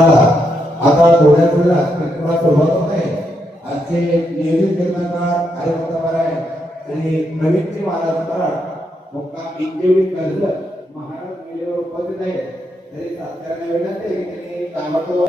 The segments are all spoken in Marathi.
आता थोड्या कार्यक्रमाचं होत आहे. आजचे नियोजित निर्माणकार हरिभक्त आणि प्रवीणजी महाराज कराड मुक्काम इंजेवी कर्ज महाराज गेल्यावर उपस्थित आहे. तरी सरकारने विनंती आहे की त्यांनी ताबडतोब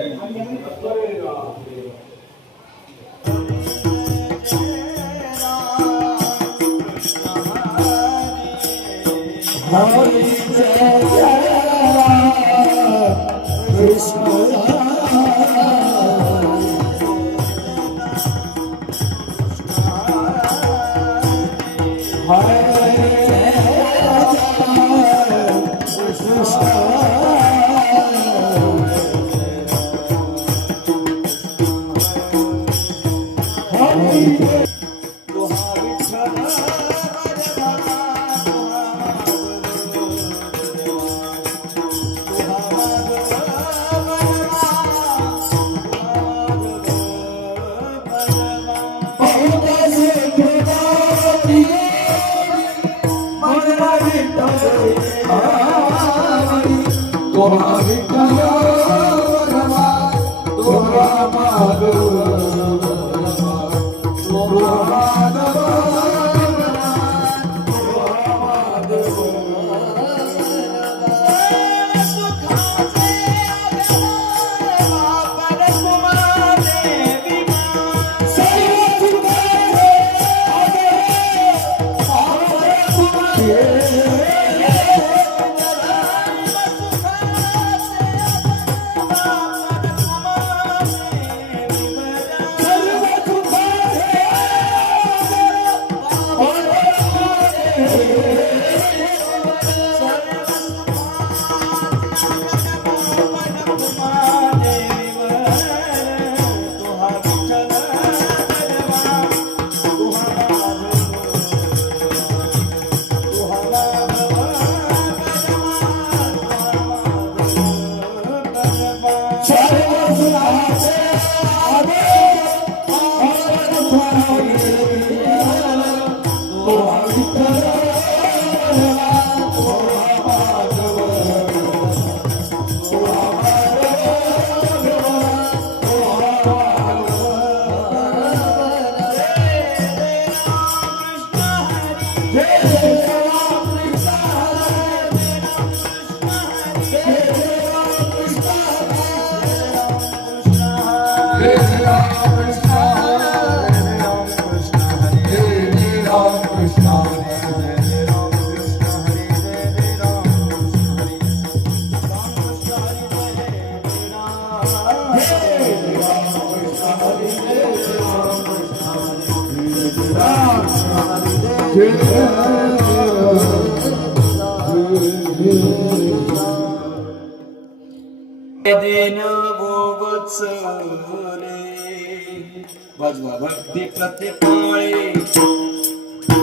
वाजवा भक्ती प्रतिपाळे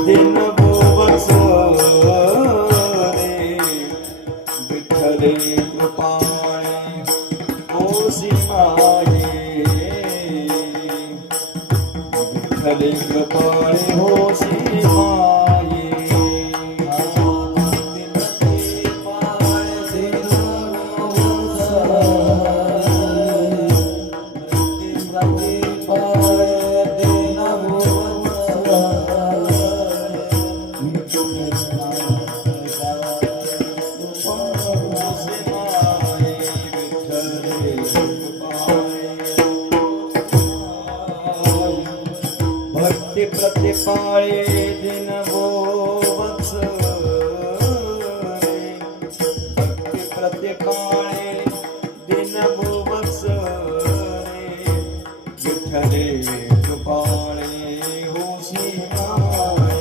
दिन भोवसरे विठ्ठले कृपाळे ओसी माये विठ्ठले कृपाळे ओसी माये प्रतिपाळे दिन भोवत्सरे भक्ती प्रतिपाळे दिन भोवत्सरे विठ्ठले कृपाळे होसी माये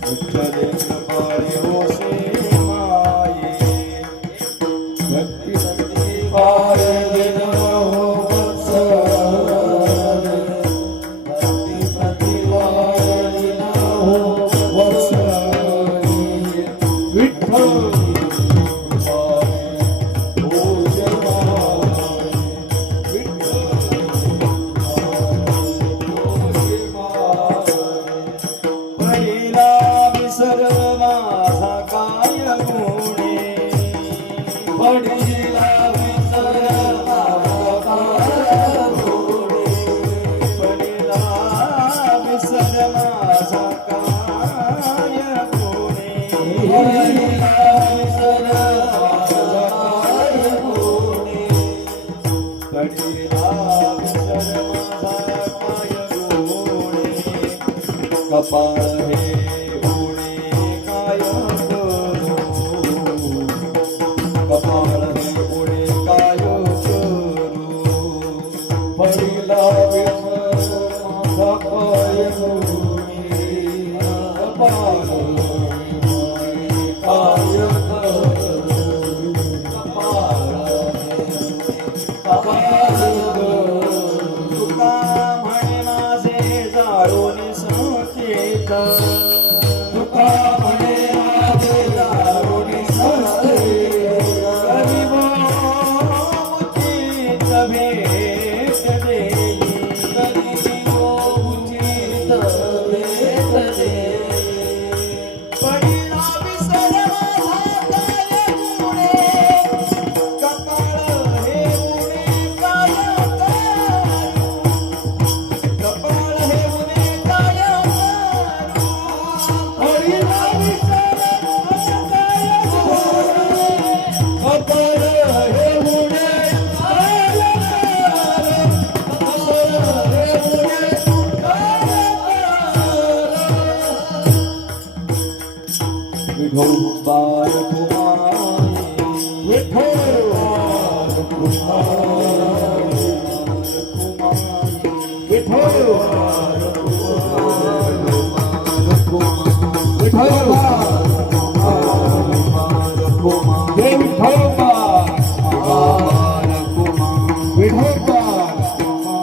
विठ्ठले कृपाळे होसी माये भक्ती प्रतिपाळे दिन विठ्ठल कपाळ हे उणे काय करू कपाळ हे उणे काय करू पहिला विसर माझा काय गुणी कपाळ हे उणे काय करू कपाळ तुका म्हणे माझे जाळून संकेत तुका म्हणे माझे जाळून संकेत गरीबोचीत भेट देई गरीबोचीत भेट देई पडिला विसर माझा काय गुणे कपाळ हे उणे काय करू कपाळ हे उणे काय करू पडिला विसर माझा काय गुणे कपाळ हे उणे काय करू कपाळ हे उणे काय करू विठोबाय कुमार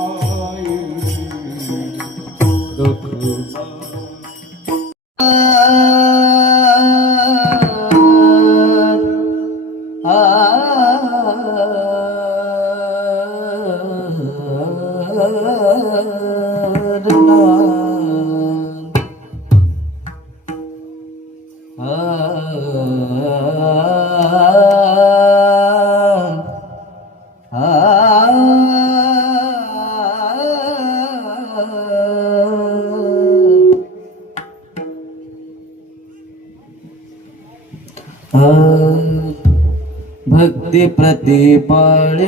भक्ति प्रतिपाळे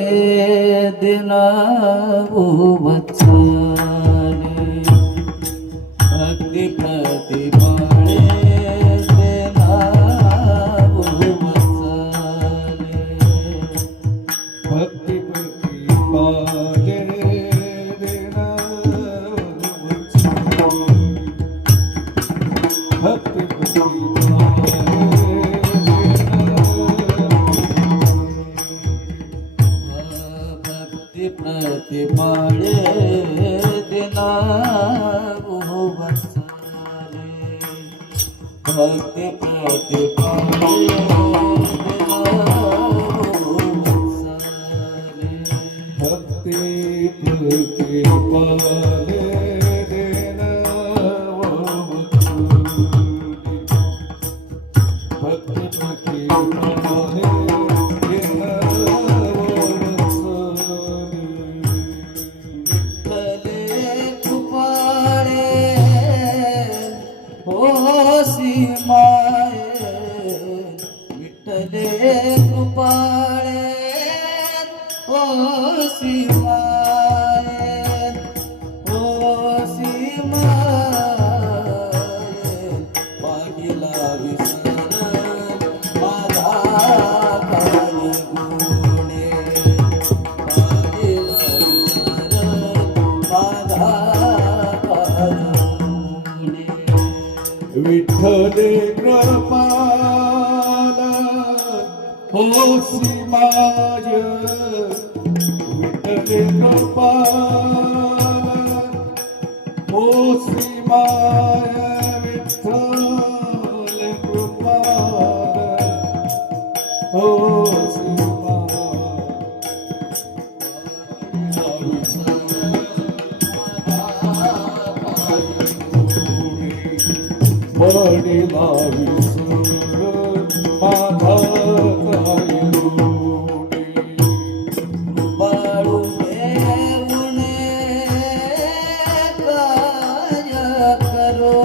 दिना वत्सले भक्ति प्रतिपाळे दिना वत्सले भक्ति प्रतिपाले देना भक्ति प्रतिपाळे दिना वत्सले भक्ति प्रतिपाळे भक्ति प्रतिपाले देना भक्ति प्रतिपाले देना विठ्ठले कृपाळे ओ सीमाये ओ सीमाये पाहिला विसर माझा काय गुणे पाहिला विसर माझा काय गुणे विठ्ठले कृपाल होसी माय विठ्ठले कृपाल होसी माय विठ्ठल कृपाल होसी पडिला विसर माझा काय गुणी बाळू देऊने काय करो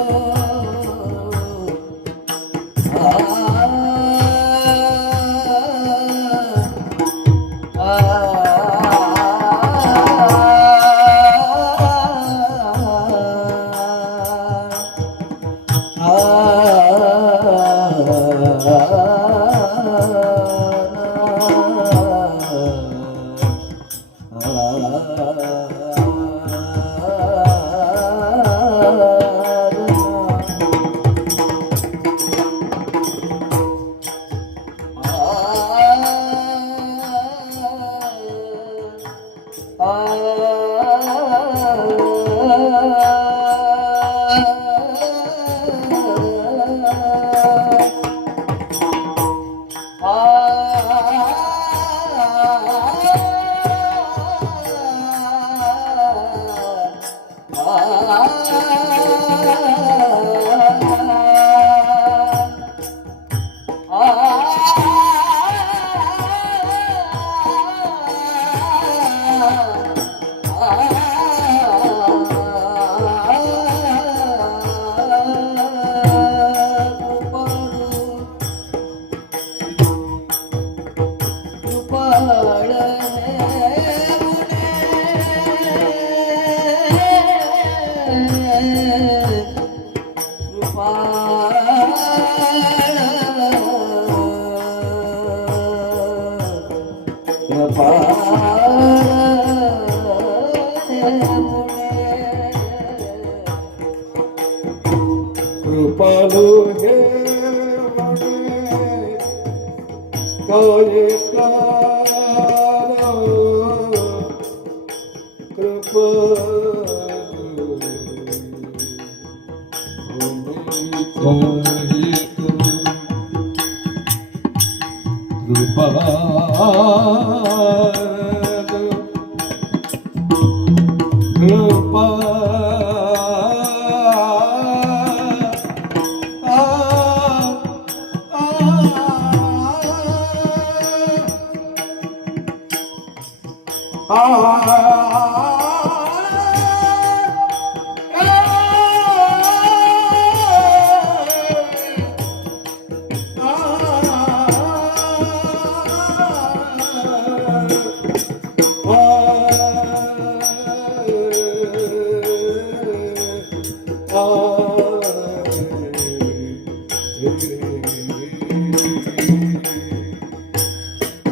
कृपा कृपालू हे काय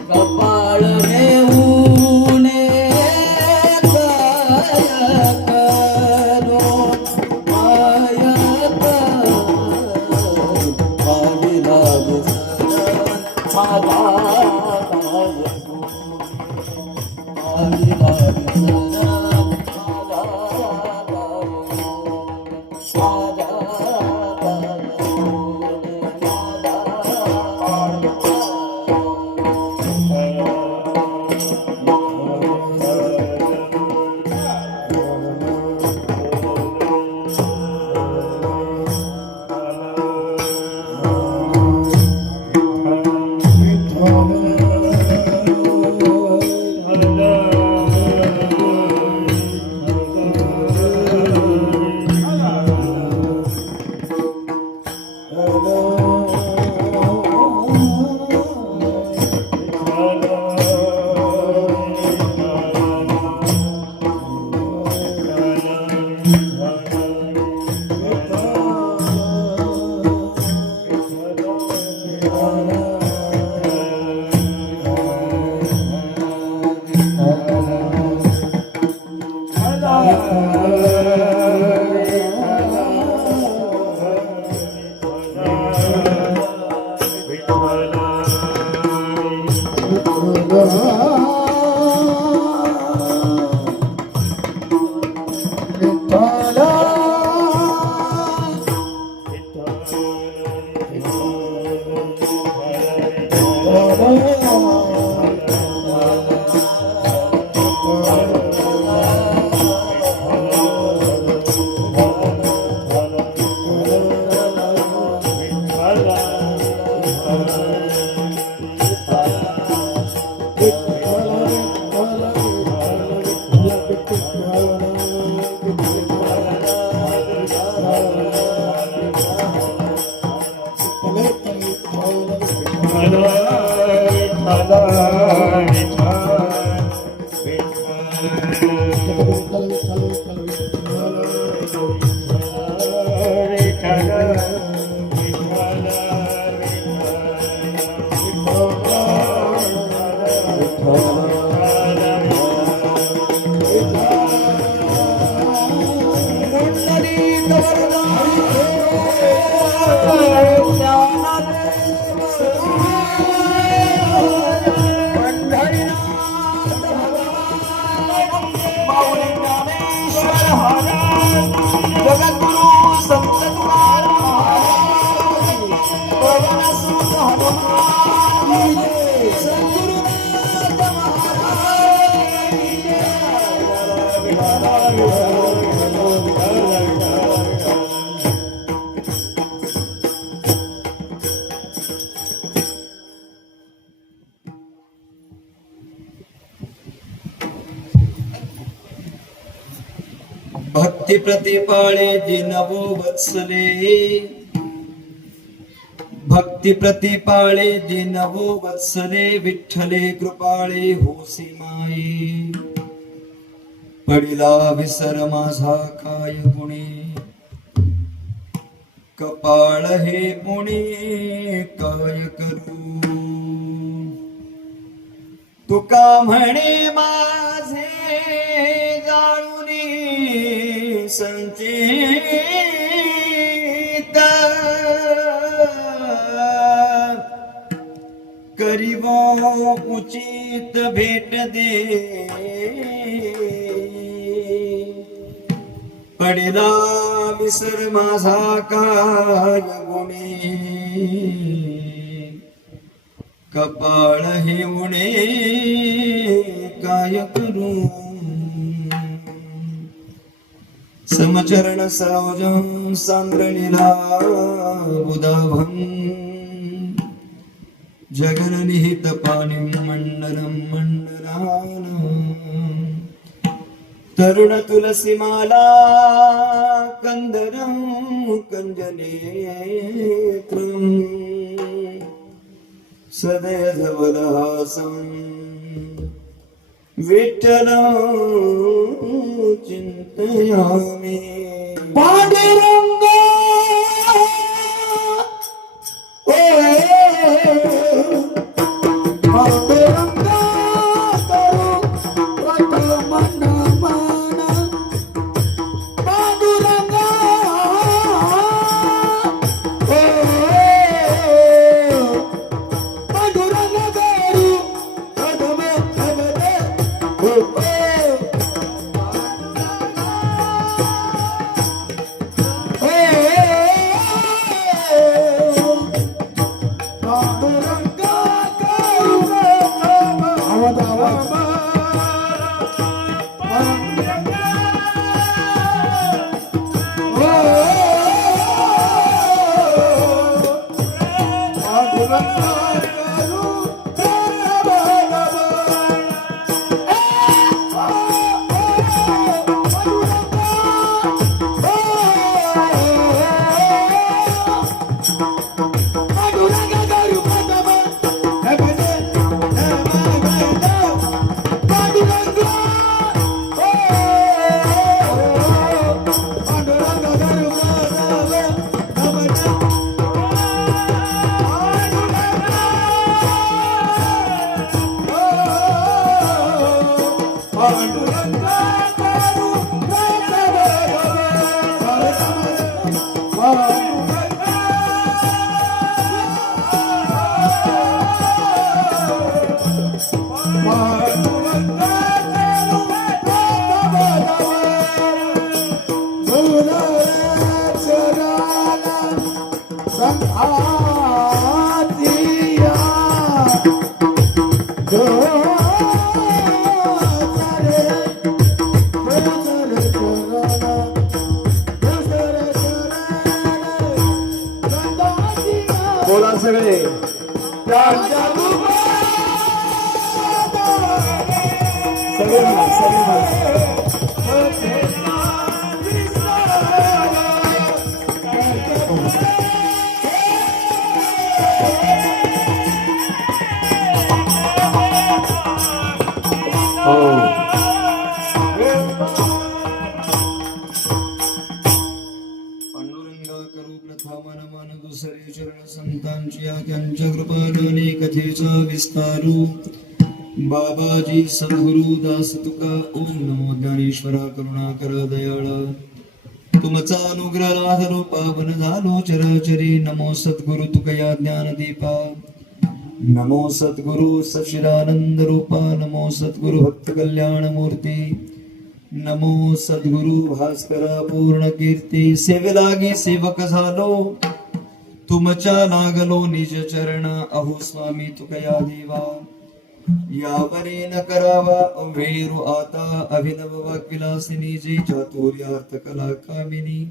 कपाळ घेऊने काय करो माया पाहिला माझा भक्ती प्रतिपाळे जिनवो वत्सले भक्ती प्रतिपाळे जिनवो वत्सले विठ्ठले कृपाळे होसी माये पडिला विसर माझा काय गुणी कपाळ हे उणी काय करू तुका म्हणे माझे जाणूनी संचित करीव उचित भेट दे पडला विसर माझा काय गुणे कपाळ हे उणे काय करू समचरण सरोज सांद्रणीला बुधाभं जगननिहित पाणी मंडलम मंडलानं तरुण तुलसी माला कंदरम कंजनेत्रम सदय धवलहासं विठ्ठल चिंतयामि पांडुरंग पांडुरंग करू व्रत मन मन पांडुरंग पांडुरंग करू कदम कदम बोला सगळे पांडुरंगा करू प्रथा मन मन दुसरे चरण संतांची त्यांच्या कृपाने कथेचा विस्तारू बाबाजी सद्गुरु दास तुका ओम नमो ज्ञानेश्वरा करुणाकर दयाळ तुमचा अनुग्रह लाधलो पावन झालो चराचरी नमो सद्गुरु तुकया ज्ञानदीपा नमो सद्गुरु सचिदानंद रूपा नमो सद्गुरु भक्त कल्याण मूर्ती नमो सद्गुरु भास्करा पूर्ण कीर्ती सेवेलागी सेवक झालो तुमच्या लागलो निज चरण अहो स्वामी तुकया देवा यावरे न करावा वेरू आता अभिनव वाक्विलासिनी जे चातुर्यार्थ कला कामिनी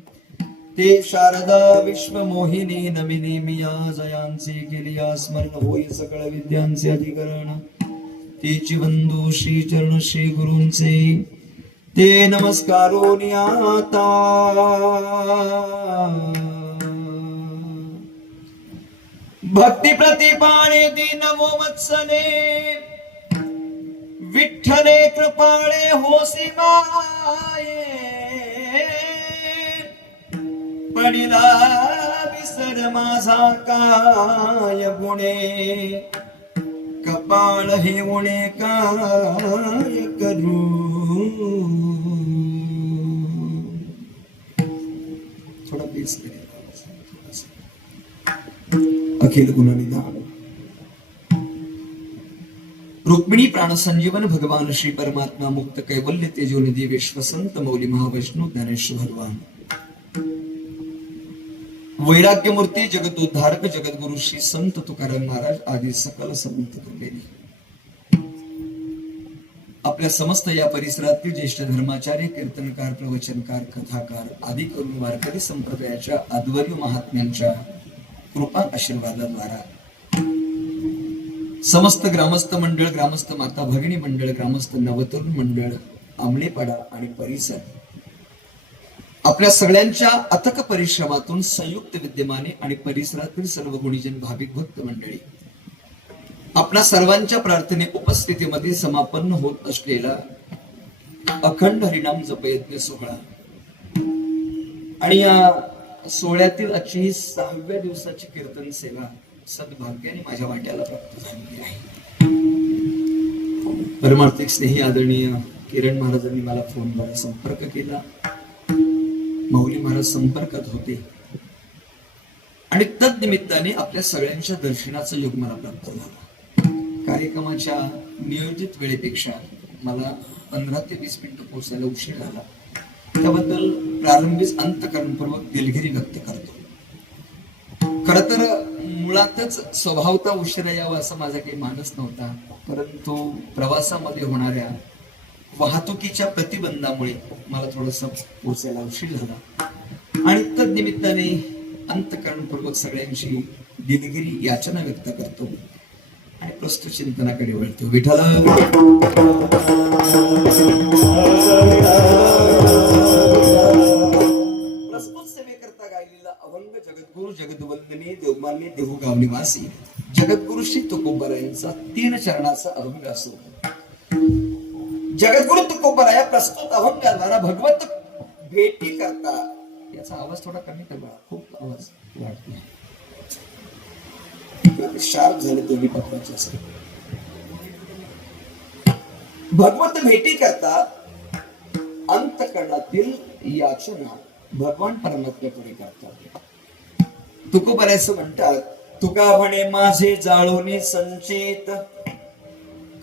ते शारदा विश्व मोहिनी नमिनी मिया जयांचे केलिया स्मरण होई सकळ विद्यांचे अधिकरण तेची बंधू श्री चरण श्री गुरूंचे ते नमस्कारो आता भक्ती प्रतिपाळे दीनवो वत्सले विठ्ठले कृपाळे होसी माये पडिला विसर माझा काय गुणे कपाळ हे उणे काय करू, थोडा बेस करेल अखिल गुणनिधान रुक्मिणी प्राणसंजीवन भगवान श्री परमात्मा मुक्त कैवल्य तेजोनिधी विश्वसंत मौली महावैष्णव ज्ञानेश्वर भगवान वैराग्य मूर्ती जगदोद्धारक जगद्गुरु श्री संत तुकाराम महाराज आदी सकल संत तुंबेनी आपल्या समस्त या परिसरातील ज्येष्ठ धर्माचार्य कीर्तनकार प्रवचनकार कथाकार आदी करून वारकरी संप्रदायाच्या आध्वर्य महात्म्यांच्या कृपा आशीर्वादाद्वारा समस्त ग्रामस्थ मंडळ, ग्रामस्थ माता भगिनी मंडळ, ग्रामस्थ नवतरुण मंडळ, आमलेपाडा आणि परिसर आपल्या सगळ्यांच्या अथक परिश्रमातून संयुक्त विद्यमाने आणि परिसरातील सर्व गुणीजन भाविक भक्त मंडळी आपल्या सर्वांच्या प्रार्थने उपस्थितीमध्ये समापन्न होत असलेला अखंड हरिनाम जपयज्ञ सोहळा आणि या सोहळ्यातील आजची ही 6व्या दिवसाची कीर्तन सेवा सद्भाग्याने माझ्या वाट्याला प्राप्त झालेली आहे. परमार्थिक स्नेही आदरणीय किरण महाराजांनी मला फोनद्वारे संपर्क केला. माऊली महाराज संपर्कात होते आणि तद्निमित्ताने आपल्या सगळ्यांच्या दर्शनाचा योग मला प्राप्त झाला. कार्यक्रमाच्या नियोजित वेळेपेक्षा मला 15 ते 20 मिनिटं पोहोचायला उशीर झाला. त्याबद्दल प्रारंभीच अंतःकरणपूर्वक दिलगिरी व्यक्त करतो. खर तर मुळातच स्वभावता उशिरा यावा असा माझा काही मानस नव्हता, परंतु प्रवासामध्ये होणाऱ्या वाहतुकीच्या प्रतिबंधामुळे मला थोडंसं पोचायला उशीर झाला आणि तद्निमित्ताने अंतःकरणपूर्वक सगळ्यांची दिलगिरी याचना व्यक्त करतो आणि प्रस्तुत चिंतनाकडे वळतो. विठ्ठला प्रस्तुत सेवेकरता गायलेला अभंग जगद्गुरु जगद्वंदने देवमान्य देहूगाव निवासी जगद्गुरु श्री तुकोबारायांचा 3 चरणाचा अभंग असो. जगद्गुरु तुकोबाराया प्रस्तुत अभंगाद्वारा भगवत भेटी करता. याचा आवाज थोडा कमी कर बघा, खूप आवाज वाढतो. शार्प झाले दोन्ही पत्राचे असते. भगवत भेटी करता अंतःकरणातील याचना भगवान परमात्म्यापुढे करतात. तुकोबारायचं म्हणतात, तुका म्हणे माझे जाळोनी संचित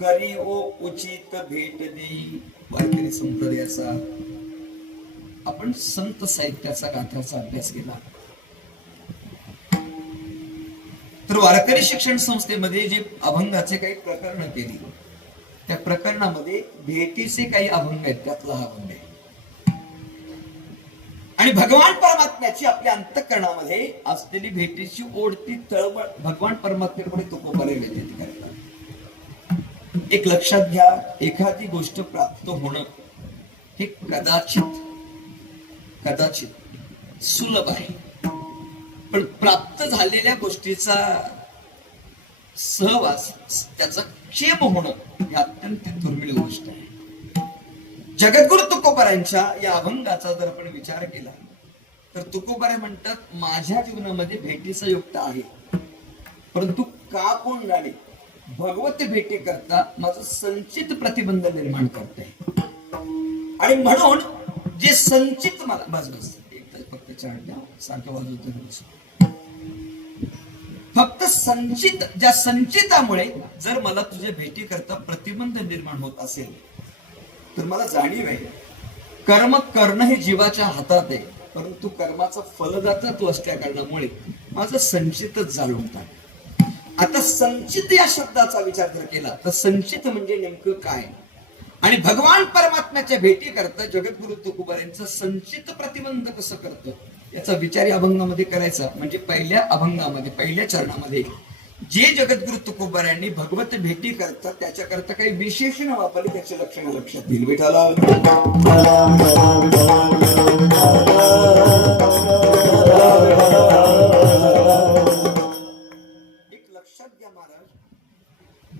करी ओ उचित भेट देई. वारकरी संप्रदायाचा आपण संत साहित्याचा गाथाचा अभ्यास केला तर वारकरी शिक्षण संस्थेमध्ये जे अभंगाचे काही प्रकरण केली त्या प्रकरणामध्ये भेटीचे काही अभंग आहेत, त्यातला हा अभंग आहे. आणि भगवान परमात्म्याची आपल्या अंतःकरणामध्ये असलेली भेटीची ओढ, ती तळमळ भगवान परमात्म्याकडे तुकोबाराय व्यतीत करतात. एक लक्षात घ्या, एखादी गोष्ट प्राप्त होणं हे कदाचित सुलभ आहे, पण प्राप्त झालेल्या गोष्टीचा सहवास, त्याचा क्षेम होणं ही अत्यंत दुर्मिळ गोष्ट आहे. जगद्गुरु तुकोबारायांच्या या अभंगाचा जर आपण विचार केला तर तुकोबाराय म्हणतात, माझ्या जीवनामध्ये भेटीचा युक्त आहे, परंतु का कोण जाणे भगवत भेटी करता माझं संचित प्रतिबंध निर्माण करते. आणि म्हणून जे संचित मला बस एकदा फक्त चार द्या, सारखं वाजवत फक्त संचित, ज्या संचितामुळे जर मला तुझ्या भेटी करता प्रतिबंध निर्माण होत असेल तर मला जाणीव आहे कर्म करणं हे जीवाच्या हातात आहे, परंतु कर्माचा फलदाता तू असल्या कारणामुळे माझं संचितच जाळून टाक. आता संचित या शब्दाचा विचार जर केला तर संचित म्हणजे नेमकं काय, आणि भगवान परमात्म्याच्या भेटी करता जगद्गुरु तुकोबारायांचं संचित प्रतिबंध कसं करतं याचा विचार या अभंगामध्ये करायचा. म्हणजे पहिल्या अभंगामध्ये, पहिल्या चरणामध्ये जे जगद्गुरु तुकोबारायांनी भगवत भेटी करतात त्याच्याकरता काही विशेषण वापरली, त्याचे लक्षण लक्षात येईल. विठाला एक लक्षात घ्या महाराज,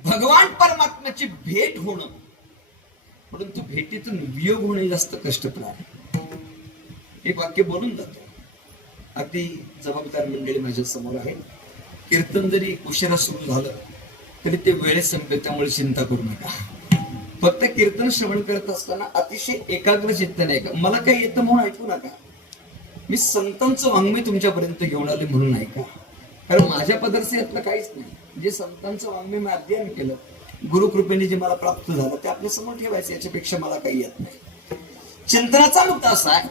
भगवान परमात्म्याची भेट होणं, परंतु भेटीतून वियोग होणे जास्त कष्टप्रद आहे. एक वाक्य बोलून जातो. अगदी जबाबदार मंडळी माझ्या समोर आहे. कीर्तन जरी उशिरा सुरू झालं तरी ते वेळेत संपेल, त्यामुळे चिंता करू नका. फक्त कीर्तन श्रवण करत असताना अतिशय एकाग्र चित्ताने ऐका. मला काही येतं म्हणून ऐकू नका. मी संतांचं वाङ्मय तुमच्यापर्यंत घेऊन आले म्हणून ऐका. कारण माझ्या पदरचे यातलं काहीच नाही. जे संतांचं वाङ्मय मी अध्ययन केलं, गुरुकृपेने जे मला प्राप्त झालं ते आपल्या समोर ठेवायचं, याच्यापेक्षा मला काही येत नाही. चिंतनाचा मुद्दा असा आहे,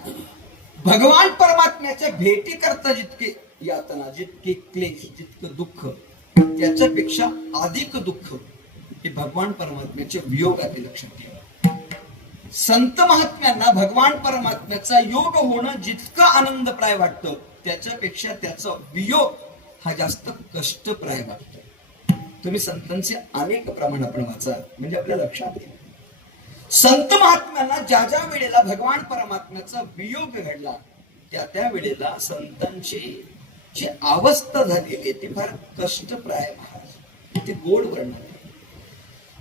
भगवान परमात्म्याच्या भेटी करता जितके यातना, जितके क्लेश, जितकं दुःख, त्याच्यापेक्षा अधिक दुःख हे भगवान परमात्म्याच्या वियोगातील लक्षात ठेवा. संत महात्म्यांना भगवान परमात्म्याचा योग होणं जितकं आनंदप्राय वाटतं, त्याच्यापेक्षा त्याचा वियोग हा जास्त कष्टप्राय वाटतो. तुम्ही संतांचे अनेक प्रमाण आपण वाचा, म्हणजे आपल्या लक्षात येईल. संत महात्म्यांना ज्या ज्या वेळेला भगवान परमात्म्याचा वियोग घडला, त्या वेळेला संतांची जी अवस्था झालेली ती फार कष्टप्राय महाराज. ते गोड वर्णन आहे.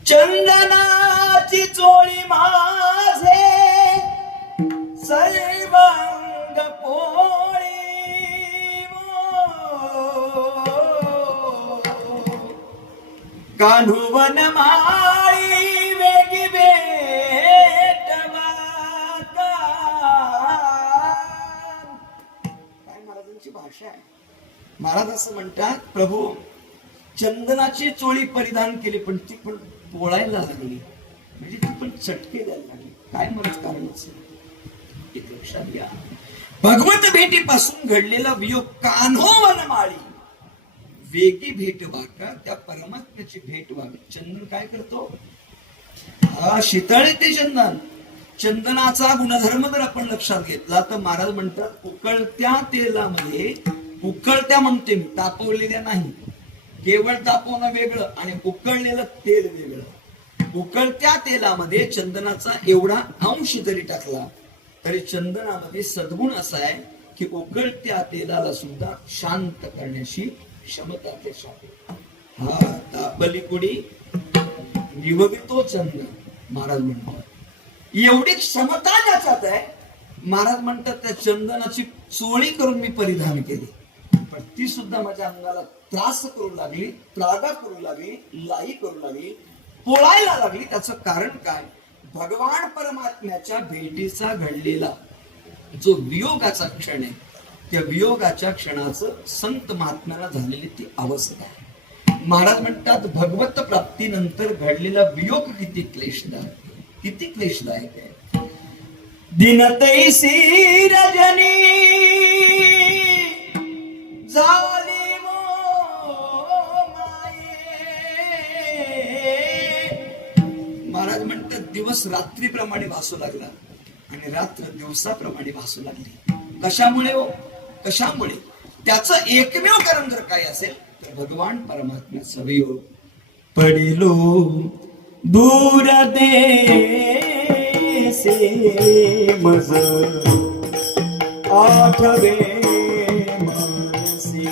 चंदनाची चोळी माझे सर्वांग पोळी, कान्हुवन माळी वेगी भेटवा. काय महाराजांची भाषा आहे. महाराज असं म्हणतात, प्रभू चंदनाची चोळी परिधान केली, पण ती पण पोळायला लागली, म्हणजे ती पण चटके द्यायला लागली. काय म्हणत कारण असेल एक लक्षात घ्या. भगवत भेटीपासून घडलेला वियोग कान्होवन माळी वेगी भेट वाका, त्या परमात्म्याची भेट व्हावी. चंदन काय करतो? शीतळे ते चंदन. चंदनाचा गुणधर्म जर आपण लक्षात घेतला तर महाराज म्हणतात, उकळत्या तेलामध्ये, उकळत्या म्हणते मी, तापवलेल्या नाही, केवळ तापवणं वेगळं आणि उकळलेलं तेल वेगळं. उकळत्या तेलामध्ये चंदनाचा एवढा अंश जरी टाकला तरी चंदनामध्ये सद्गुण असा आहे की उकळत्या तेलाला सुद्धा शांत करण्याची क्षमता त्याच्यात. हा तापली कुडी निववितो चंदन, महाराज म्हणतात. एवढी क्षमता त्याच्यात आहे. महाराज म्हणतात, त्या चंदनाची चोळी करून मी परिधान केली, पण ती सुद्धा माझ्या अंगाला त्रास करू लागली, त्रागा करू लागली, लाई करू लागली, पोळायला लागली. त्याचं कारण काय? भगवान परमात्म्याच्या भेटीचा घडलेला जो वियोगाचा क्षण आहे, त्या वियोगाच्या क्षणाचं संत महात्म्याला झालेली ती अवस्था आहे. महाराज म्हणतात, भगवत प्राप्तीनंतर घडलेला वियोग किती क्लेशदायक, किती क्लेशदायक आहे. दिनतैसी रजनी झाली महाराज म्हणतात, दिवस रात्रीप्रमाणे भासू लागला आणि रात्र दिवसाप्रमाणे भासू लागली. कशामुळे हो? कशामुळे? त्याचं एकमेव कारण जर काय असेल तर भगवान परमात्म्याचा वियोग. पडिलो दूर देसे मज आठवे मनसी,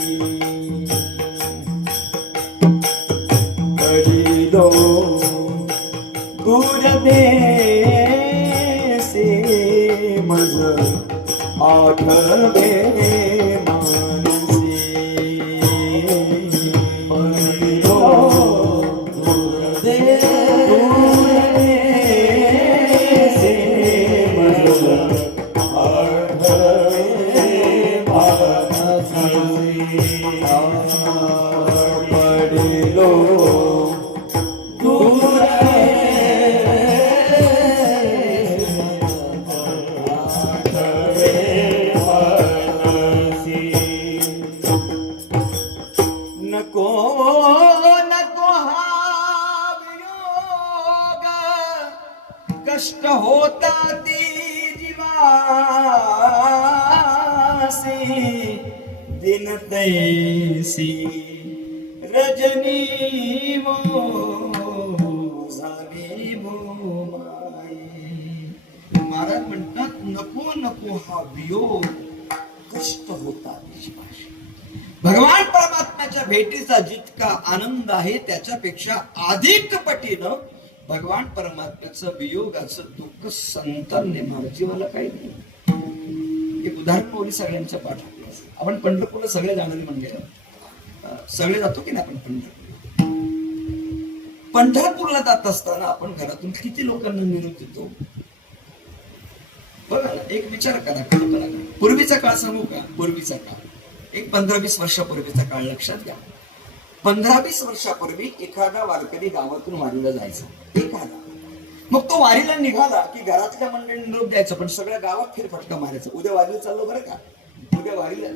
पडिलो दूर देसे मज आठवे मानसी, पडिलो दूर देसे मज आठवे मानसी, पडिलो दूर नको नको हा वियोग, कष्ट होता ती जीवासी, दिन तैसी रजनी वो झाली माई. महाराज म्हणतात, नको नको हा वियोग, कष्ट होता ती जीवासी. भगवान परमात्म्याच्या भेटीचा जितका आनंद आहे त्याच्यापेक्षा अधिक पटीनं भगवान परमात्म्याचं वियोगाचं दुःख संतांनी जीवाला काही नाही. एक उदाहरण बोली सगळ्यांच्या पाठात. आपण पंढरपूरला सगळे जाणारे म्हणजे सगळे जातो की नाही आपण पंढरपूर. पंढरपूरला जात असताना आपण घरातून किती लोकांना निरोप देतो बघा ना, एक विचार करा, कल्पना करा. पूर्वीचा काळ सांगू का? पूर्वीचा काळ एक 15-20 वर्षापूर्वीचा काळ लक्षात घ्या. 15-20 वर्षापूर्वी एखादा वारकरी गावातून वारीला जायचा, एखादा. मग तो वारीला निघाला की घरातल्या मंडळींनी निरोप द्यायचा, पण सगळ्या गावात फेरफटका मारायचा. उद्या वारीला चाललो बरं का, उद्या वारीला.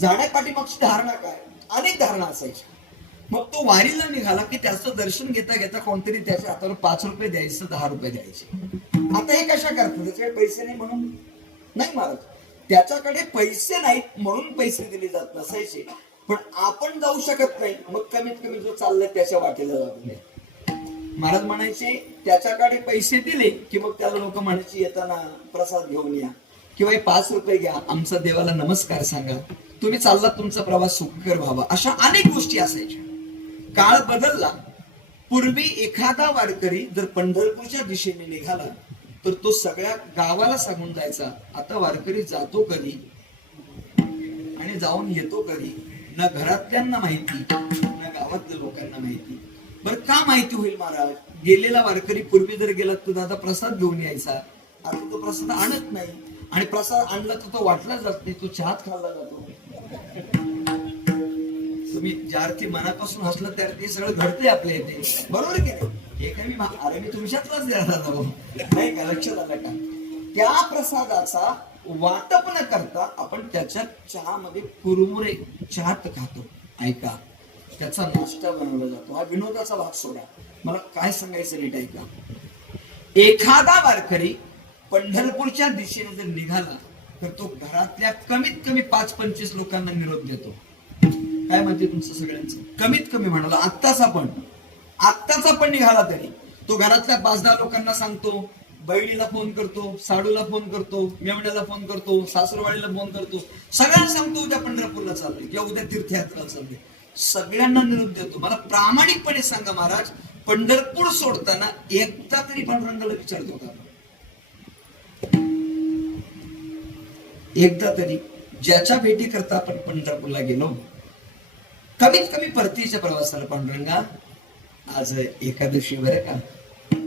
जाण्यापाठीमागची धारणा काय? अनेक धारणा असायच्या. मग तो वारीला निघाला की त्याचं दर्शन घेता घेता कोणतरी त्याच्या हातावर 5 रुपये द्यायचं, 10 रुपये द्यायचे. आता हे कशा करतात? त्याच्याकडे पैसे नाही म्हणून नाही महाराज, त्याच्याकडे पैसे नाहीत म्हणून पैसे दिले जात नसायचे. पण आपण जाऊ शकत नाही, मग कमीत कमी जो चाललाय त्याच्या वाटेला लागले. महाराज म्हणायचे त्याच्याकडे पैसे दिले की मग त्याला लोक म्हणायचे येताना प्रसाद घेऊन या किंवा 5 रुपये घ्या, आमचा देवाला नमस्कार सांगा, तुम्ही चालला, तुमचा प्रवास सुखकर व्हावा. अशा अनेक गोष्टी असायच्या. काळ बदलला. पूर्वी एखादा वारकरी जर पंढरपूरच्या दिशेने निघाला तर तो सगळ्या गावाला सांगून जायचा, आता वारकरी जातो कधी आणि जाऊन येतो कधी, ना घरातल्यांना माहिती ना गावातल्या लोकांना माहिती. बरं का माहिती होईल महाराज? गेलेला वारकरी पूर्वी जर गेला तर दादा प्रसाद घेऊन यायचा, आता तो प्रसाद आणत नाही, आणि प्रसाद आणला तर तो वाटला जात नाही, तो चहात खाल्ला जातो. तुम्ही ज्या अर्थी मनापासून हसलं त्या अर्थी सगळं घडतंय आपल्या इथे, बरोबर की नाही? हे काय मी तुमच्यातलाच देणार नाही का? लक्षात आलं का? त्या प्रसादाचा वाटप न करता आपण त्याच्या चहामध्ये कुरमुरे चहात खातो. ऐका, त्याचा नाश्ता बनवला जातो. हा विनोदाचा भाग सोडा, मला काय सांगायचं नीट ऐका. एखादा वारकरी पंढरपूरच्या दिशेने जर निघाला तर तो घरातल्या कमीत कमी 5-25 लोकांना निरोप देतो. काय म्हणते तुमचं सगळ्यांचं? कमीत कमी म्हणाला. आत्ताच आपण निघाला तरी तो घरातल्या 5-10 लोकांना सांगतो, बहिणीला फोन करतो, साडूला फोन करतो, मेवण्याला फोन करतो, सासूरवाडीला फोन करतो, सगळ्यांना सांगतो उद्या पंढरपूरला चाललोय किंवा उद्या तीर्थयात्रा चाललोय. सगळ्यांना निरोप देतो. मला प्रामाणिकपणे सांगा महाराज, पंढरपूर सोडताना एकदा तरी पांडुरंगाला विचारतो का? एकदा तरी? ज्याच्या भेटी करता आपण पंढरपूरला गेलो, कमीत कमी परतीच्या प्रवासाला, पांडुरंगा आज एकादशी बरं का,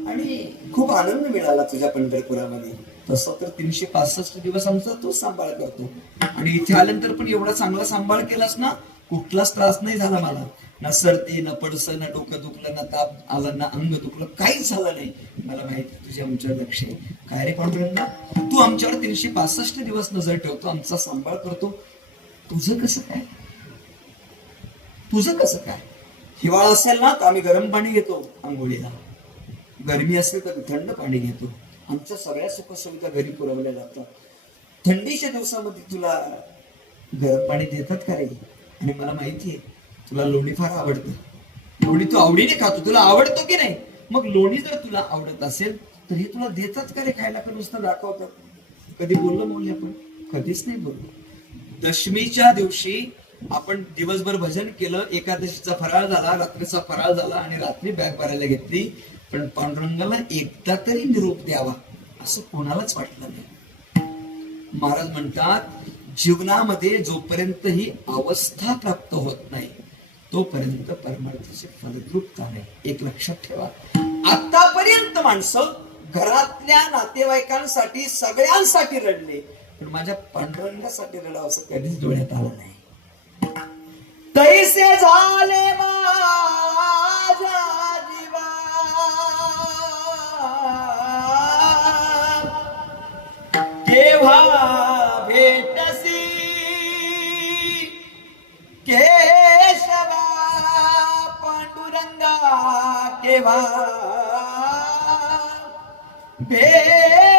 आणि खूप आनंद मिळाला तुझ्या पंढरपुरामध्ये. तसं तर 365 दिवस आमचा तो सांभाळ करतो, आणि इथे आल्यानंतर पण एवढा चांगला सांभाळ केलास ना, कुठलाच त्रास नाही झाला मला, ना सर्दी, ना पडसं, ना डोकं दुखलं, ना ताप आला, ना अंग दुखलं, काहीच झालं नाही. मला माहिती तुझ्या आमच्या लक्ष आहे. काय रे पांडुरंगा, तू आमच्यावर 365 दिवस नजर ठेवतो, आमचा सांभाळ करतो. तुझं कसं काय? हिवाळा असेल ना तर आम्ही गरम पाणी घेतो आंघोळीला, गरमी असेल तर थंड पाणी घेतो. आमच्या सगळ्या सुखसुविधा घरी पुरवल्या जातात. थंडीच्या दिवसामध्ये तुला गरम पाणी देतात का रे? आणि मला माहितीये तुला लोणी फार आवडतं, लोणी तू आवडीने खातो, तुला आवडतो की नाही? मग लोणी जर तुला आवडत असेल तर हे तुला देतात का रे खायला, का नुसतं दाखवतात? कधी बोललो बोलले आपण? कधीच नाही बोललो. दशमीच्या दिवशी आपण दिवसभर भजन केलं, एकादशीचा फराळ झाला, रात्रीचा फराळ झाला, आणि रात्री बॅग भरायला घेतली, पण पांडुरंगाला एकदा तरी निरोप द्यावा असं कोणालाच वाटलं नाही. महाराज म्हणतात, जीवनामध्ये जोपर्यंत ही अवस्था प्राप्त होत नाही तोपर्यंत परमार्थाची फलद्रूपता नाही. एक लक्षात ठेवा, आतापर्यंत माणसं घरातल्या नातेवाईकांसाठी सगळ्यांसाठी रडले, पण माझ्या पांडुरंगासाठी रडावं असं कधीच डोळ्यात आलं नाही. तैसे झाले माझ्या जीवा, केव्हा भेटसी केशवा पांडुरंगा, केव्हा भेटसी.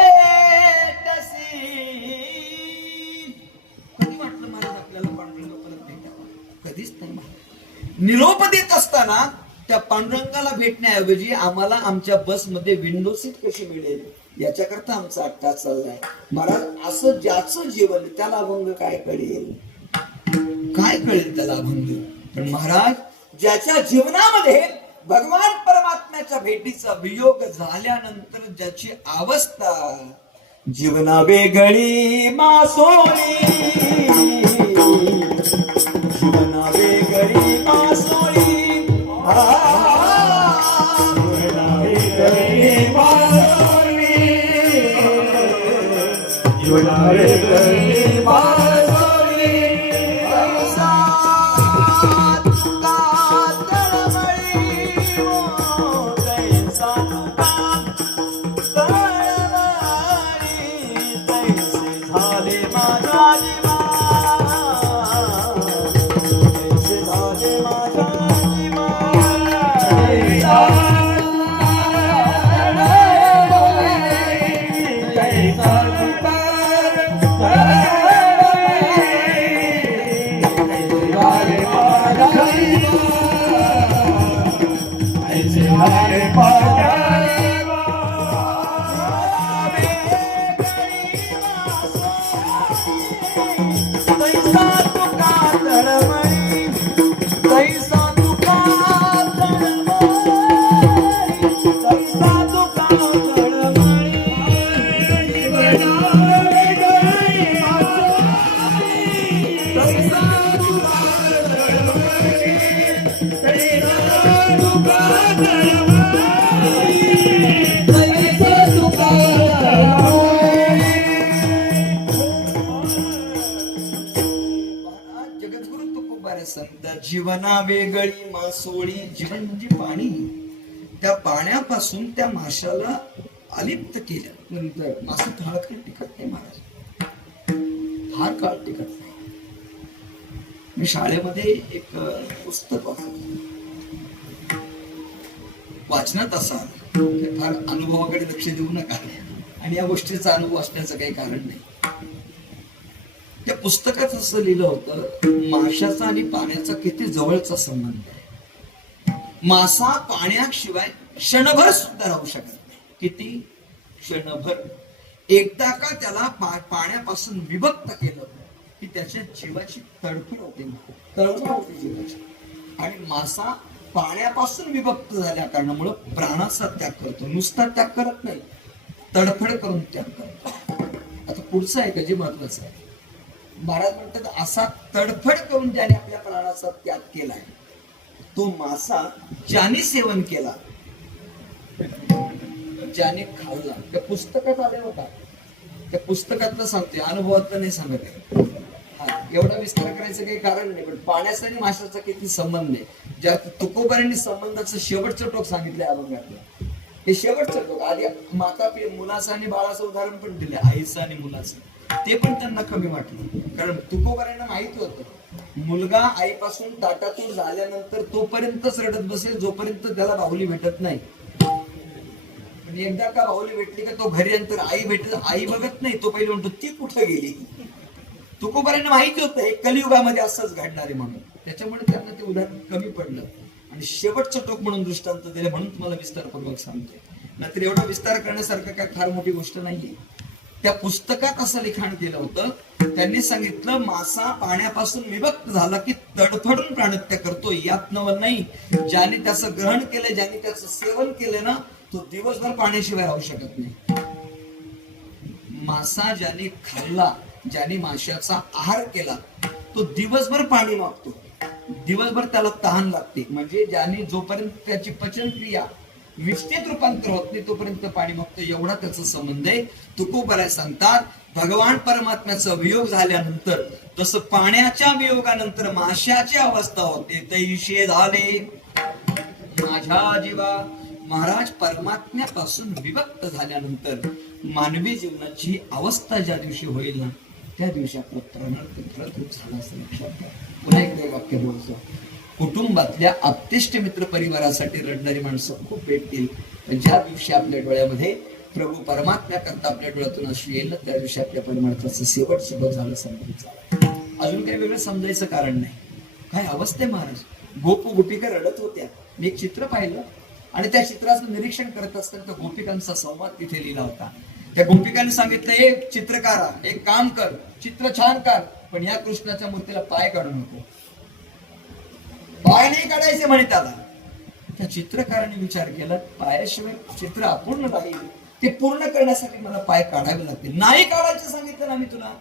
कधी वाटलं महाराज आपल्याला पांडुरंग परत भेटावा? कधीच नाही. निरोप देत असताना त्या पांडुरंगाला भेटण्याऐवजी आम्हाला आमच्या बसमध्ये विंडो सीट कशी मिळेल याच्याकरता आमचा अट्टा चाललाय. महाराज, असं ज्याचं जीवन त्याला अभंग काय कळेल, काय कळेल त्याला अभंग? पण महाराज, ज्याच्या जीवनामध्ये भगवान परमात्म्याच्या भेटीचा वियोग झाल्यानंतर ज्याची अवस्था जीवना वेगळी मासोळी, जीवना वेगळी मासोळी, अरे माझ्या तैसा तुका तळमळी, तैसा तुका तळमळी, तैसा तुका तळमळी. जीवना वेगळी आसोळी, तैसा तुका तळमळी, तैसा तुका तळमळी, तैसा तुका तळमळी. जगद्गुरु तुकोबारे संत जीवना वेगळी मासोळी. जीवन म्हणजे पाणी. त्या पाण्यापासून त्या माशाला अलिप्त केल्यानंतर मासे फार काळ टिकत नाही महाराज, फार काळ टिकत नाही. मी शाळेमध्ये एक पुस्तक वाचनात असा फार अनुभवाकडे लक्ष देऊ नका, आणि या गोष्टीचा अनुभव असण्याचं काही कारण नाही. त्या पुस्तकात असं लिहिलं होतं, माशाचा आणि पाण्याचा किती जवळचा संबंध आहे. मासा पाण्याशिवाय क्षणभर सुद्धा राहू शकत नाही. किती? क्षणभर. एकदा का त्याला पाण्यापासून विभक्त केलं की त्याच्या जीवाची तडफड होते, तळमळ होते जीवाची. आणि मासा पाण्यापासून विभक्त झाल्या कारणामुळे प्राणाचा त्याग करतो. नुसता त्याग करत नाही, तडफड करून त्याग करतो. आता पुढचं आहे का जे महत्वाचं आहे. महाराज म्हणतात, असा तडफड करून ज्याने आपल्या प्राणाचा त्याग केलाय तो मासा ज्याने सेवन केला, ज्याने खाल्ला. त्या पुस्तकात आले होता, त्या पुस्तकातलं सांगते, अनुभवातलं नाही सांगत आहे. हा, एवढा विस्तार करायचं काही कारण नाही, पण पाण्याचा आणि माशाचा किती संबंध आहे. ज्या तुकोबारांनी संबंधाचं शेवटचं टोक सांगितलंय अभंगातलं, हे शेवटचं टोक. आधी माता मुलाचं आणि बाळाचं उदाहरण पण दिले, आईचं आणि मुलाचं. ते पण त्यांना कमी वाटलं, कारण तुकोबारांना माहिती होतं मुलगा आईपासून ताटातून झाल्यानंतर तोपर्यंतच रडत बसेल जोपर्यंत त्याला बाहुली भेटत नाही. पण एकदा का बाहुली भेटली का तो घरी नंतर आई भेटत, आई बघत नाही, तो पहिले म्हणतो ती कुठं गेली. तुकोबारांना माहिती होतं हे कलियुगामध्ये असंच घडणार आहे म्हणून, त्याच्यामुळे त्यांना ते उदाहरण कमी पडलं आणि शेवटचं टोक म्हणून दृष्टांत दिले, म्हणून तुम्हाला विस्तारपूर्वक सांगतोय. नाहीतर एवढा विस्तार करण्यासारखं काय फार मोठी गोष्ट नाहीये. त्या पुस्तकात असं लिखाण केलं होतं, त्यांनी सांगितलं मासा पाण्यापासून विभक्त झाला की तडफडून प्राणत्याग करतो. यात नवल नाही, ज्याने त्याचं ग्रहण केलं, ज्याने त्याचं सेवन केलं ना, तो दिवसभर पाण्याशिवाय राहू शकत नाही. मासा ज्याने खाल्ला, ज्याने माशाचा आहार केला, तो दिवसभर पाणी मागतो, दिवसभर त्याला तहान लागते. म्हणजे ज्याने जोपर्यंत त्याची पचनक्रिया विष्ठेत रूपांतर होत नाही तोपर्यंत पाणी मागतो, एवढा त्याचा संबंध आहे. तुकोबाराय सांगतात, भगवान परमात्म्याचा वियोग झाल्यानंतर जसं पाण्याच्या वियोगानंतर माशाची अवस्था होते तैशे झाले माझ्या जीवा. महाराज परमात्म्यापासून विभक्त झाल्यानंतर मानवी जीवनाची अवस्था ज्या दिवशी होईल ना, त्या दिवशी आपलं प्राणार्थ खरंच झालं असं लक्षात घ्या. पुन्हा एकदा वाक्य बोलतो, कुटुंबातल्या आप्तेष्ट मित्र परिवारासाठी रडणारी माणसं खूप भेटतील, पण ज्या दिवशी आपल्या डोळ्यामध्ये प्रभू परमात्म्याकरता आपल्या डोळ्यातून अश्रू येईल, त्या दिवशी आपल्या परमार्थाचं शेवट सुद्धा झालं समजायचं. अजून काही वेगळं समजायचं कारण नाही. काय अवस्था आहे महाराज. गोपिका रडत होत्या. मी एक चित्र पाहिलं आणि त्या चित्राचं निरीक्षण करत असताना गोपिकांचा संवाद तिथे लिहिला होता. त्या गोपिकांनी सांगितलं, एक चित्रकारा एक काम कर, चित्र छान काढ, पण या कृष्णाच्या मूर्तीला पाय काढू नको. पाय नाही काढायचे म्हणे त्याला. त्या चित्रकाराने विचार केला, पायाशिवाय चित्र अपूर्ण राहील, ते पूर्ण करण्यासाठी मला पाय काढावे लागतील. नाही काढायचं सांगितलं ना मी तुला.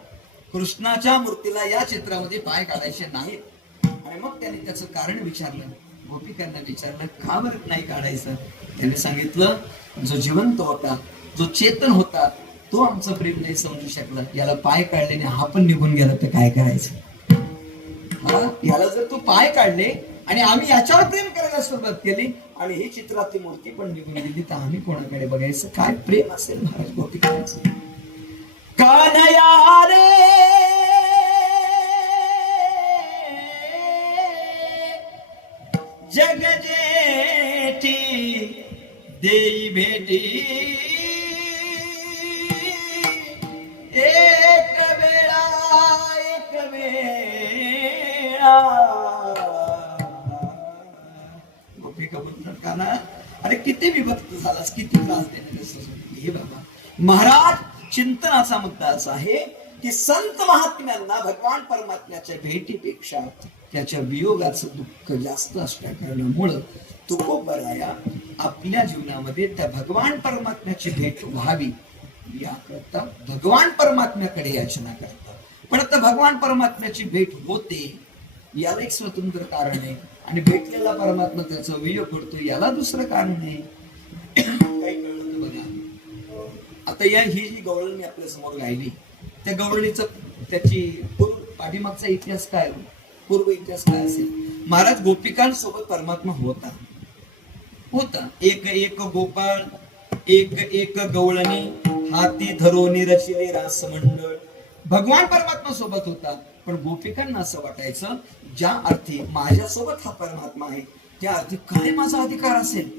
कृष्णाच्या मूर्तीला या चित्रामध्ये पाय काढायचे नाहीत. आणि मग त्याने त्याचं कारण विचारलं, गोपिकांना विचारलं, का बरं नाही काढायचं. त्याने सांगितलं, जो जिवंत होता, जो चेतन होता, तो आमचं प्रेम नाही समजू शकला. याला पाय काढल्याने हा पण निघून गेला तर काय करायचं. याला जर तू पाय काढले आणि आम्ही याच्यावर प्रेम करायला सुरुवात केली आणि ही चित्रातली मूर्ती पण निघून गेली, तर आम्ही कोणाकडे बघायचं. काय प्रेम असेल महाराज गोपिकांचं. कान्हया रे जग जेठी देई भेटी एक वेळा गोपिका बोलतात, काना अरे किती विभक्त झालास, किती त्रास देण्यात. हे बाबा, महाराज चिंतनाचा मुद्दा असा आहे की संत महात्म्यांना भगवान परमात्म्याच्या भेटीपेक्षा त्याच्या वियोगाचं दुःख जास्त असल्या कारणामुळं तुकोबराया आपल्या जीवनामध्ये त्या भगवान परमात्म्याची भेट व्हावी याकरता भगवान परमात्म्याकडे याचना करतात. पण आता भगवान परमात्म्याची भेट होते याला एक स्वतंत्र कारण आहे, आणि भेटलेला परमात्मा त्याचा वियोग करतो याला दुसरं कारण आहे. काही कळलं तर बघा. आता ही जी गवळण मी आपल्या समोर गायली, त्या गवळणीचं त्याची पाठीमागचा इतिहास काय, पूर्व इतिहास काय असेल. महाराज गोपिकांसोबत परमात्मा होता. एक एक गोपाळ, एक एक गवळणी, हाती धरोनी रचिले रास मंडळ. भगवान परमात्मा सोबत होता, पण गोपिकांना असं वाटायचं ज्या अर्थी माझ्यासोबत हा परमात्मा आहे त्या अर्थी काय माझा अधिकार असेल.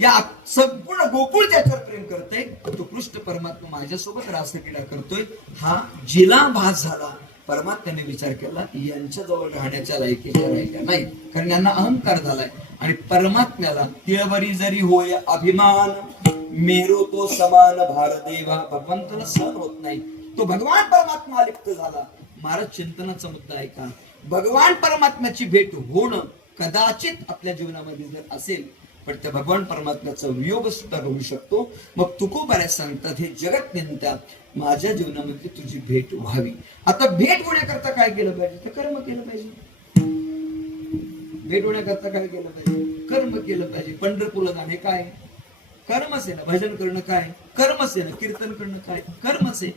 या संपूर्ण गोकुळ त्याच्यावर प्रेम करतोय, तो कृष्ण परमात्मा माझ्यासोबत रासक्रीडा करतोय. हा जिला भास झाला. परमात्म्याने विचार केला यांच्या जवळ राहण्याच्या लायकीच्या राहिल्या नाही, कारण यांना अहंकार झालाय. आणि परमात्म्याला तिळवरी जरी होय अभिमान, मेरो तो समान भारदेवा. भगवंताला सहन होत नाही, तो भगवान परमात्मा लिप्त झाला. महाराज चिंतनाचा मुद्दा आहे का, भगवान परमात्म्याची भेट होणं कदाचित आपल्या जीवनामध्ये जर असेल, पण त्या भगवान परमात्म्याचा वियोग सुद्धा होऊ शकतो. मग तुकोबाऱ्या सांगतात हे जगत नेत्या माझ्या जीवनामध्ये तुझी भेट व्हावी. आता भेट होण्याकरता काय केलं पाहिजे, तर कर्म केलं पाहिजे. भेट होण्याकरता काय केलं पाहिजे, कर्म केलं पाहिजे. पंढरपूरला जाणे काय कर्मच आहे ना, भजन करणं काय कर्मच आहे ना, कीर्तन करणं काय कर्मच आहे.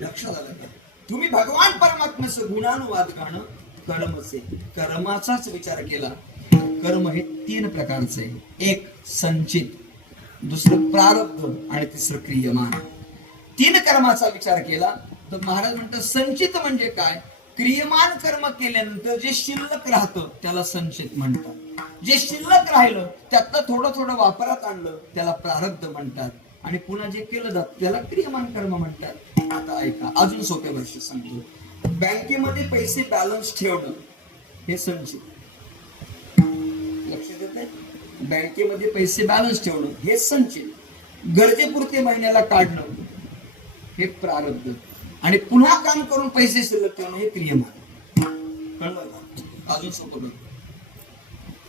लक्षात आलं का, तुम्ही भगवान परमात्म्याचं गुणानुवाद गाणं कर्मच आहे. कर्माचाच विचार केला, कर्म हे 3 प्रकारचे आहे. एक संचित, दुसरं प्रारब्ध आणि तिसरं क्रियमान. 3 कर्माचा विचार केला तर महाराज म्हणतात संचित म्हणजे काय, क्रियमान कर्म केल्यानंतर जे शिल्लक राहतं त्याला संचित म्हणतात. जे शिल्लक राहिलं त्यातलं थोडं थोडं वापरात आणलं त्याला प्रारब्ध म्हणतात, आणि पुन्हा जे केलं जात त्याला क्रियमान कर्म म्हणतात. आता ऐका, अजून सोप्या भाषेत सांगतो. बँकेमध्ये पैसे बॅलन्स ठेवणं हे संचित. लक्षात येते, बँकेमध्ये पैसे बॅलन्स ठेवणं हे संचित. गरजेपुरते महिन्याला काढणं हे प्रारब्ध, आणि पुन्हा काम करून पैसे शिल्लक ठेवणं हे क्रियमान. कळलं का, अजून सोपं.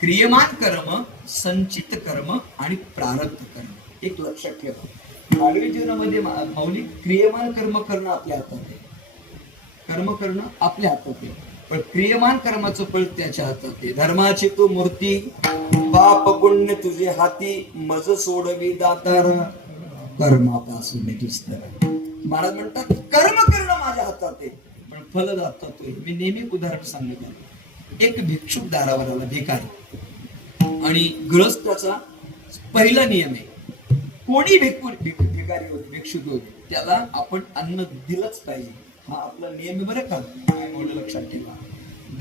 क्रियमान कर्म, संचित कर्म आणि प्रारब्ध कर्म एक लक्षात ठेवा. मानवी जीवनामध्ये मौलिक क्रियमान कर्म करणं आपल्या हातात आहे, कर्म करणं आपल्या हातात आहे, पण क्रियमान कर्माचं फळ त्याच्या हातात आहे. धर्माची तू मूर्ती, पाप पुण्य तुझे हाती, मज सोडवी दातार, कर्मापासून दुस्तर. महाराज म्हणतात कर्म करणं माझ्या हातात आहे, पण फल दातात. मी नेहमी उदाहरण सांगितलं. एक भिक्षुक दारावर आला, भिकारी, आणि गृहस्थाचा पहिला नियम आहे कोणी भिकारी होते, भिक्षुक होते, त्याला आपण अन्न दिलंच पाहिजे. हा आपला नियम आहे बरं का, काय म्हणून लक्षात ठेवा.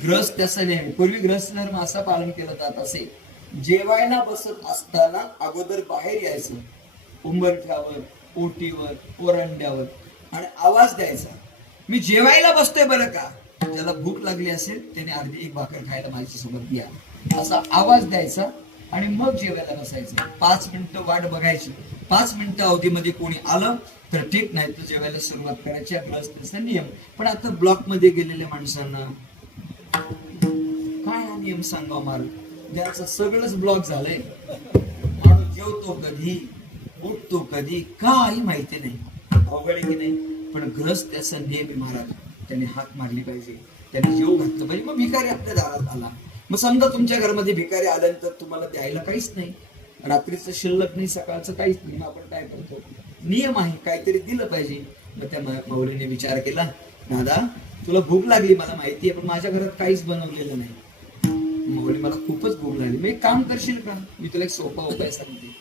ग्रस्त त्याचा नियम. पूर्वी ग्रस्त धर्म असा पालन केला जात असे, जेवायला बसत असताना अगोदर बाहेर यायचं, उंबरठ्यावर, ओटीवर, ओरंड्यावर, आणि आवाज द्यायचा, मी जेवायला बसतोय बरं का. ज्याला भूक लागली असेल त्याने अर्धी एक भाकर खायला माझ्यासोबत या, असा आवाज द्यायचा, आणि मग जेवायला बसायचं. 5 मिनिटं वाट बघायची. 5 मिनिटं अवधीमध्ये कोणी आलं तर ठीक, नाही तर जेवायला सुरुवात करायची. ग्रस्ताचा नियम. पण आता ब्लॉक मध्ये गेलेल्या माणसांना काय हा नियम सांगा मार, ज्यांचं सगळंच ब्लॉक झालंय. माणूस जेवतो कधी, उठतो कधी, काही माहिती नाही. अवघड आहे की नाही. पण ग्रस्त त्याचा नियम महाराज, त्याने हाक मारली पाहिजे, त्याने जेव घातलं पाहिजे. मग भिकारी आपल्या दारात आला, मग समजा तुमच्या घरामध्ये भिकारी आल्यानंतर तुम्हाला द्यायला काहीच नाही, रात्रीचं शिल्लक नाही, सकाळचं काहीच नाही, मग आपण काय करतो, नियम आहे काहीतरी दिलं पाहिजे. मग त्या माऊलीने विचार केला, दादा तुला भूक लागली मला माहिती आहे, पण माझ्या घरात काहीच बनवलेलं नाही. माऊली मला खूपच भूक लागली, मग एक काम करशील का, मी तुला एक सोपा उपाय सांगते.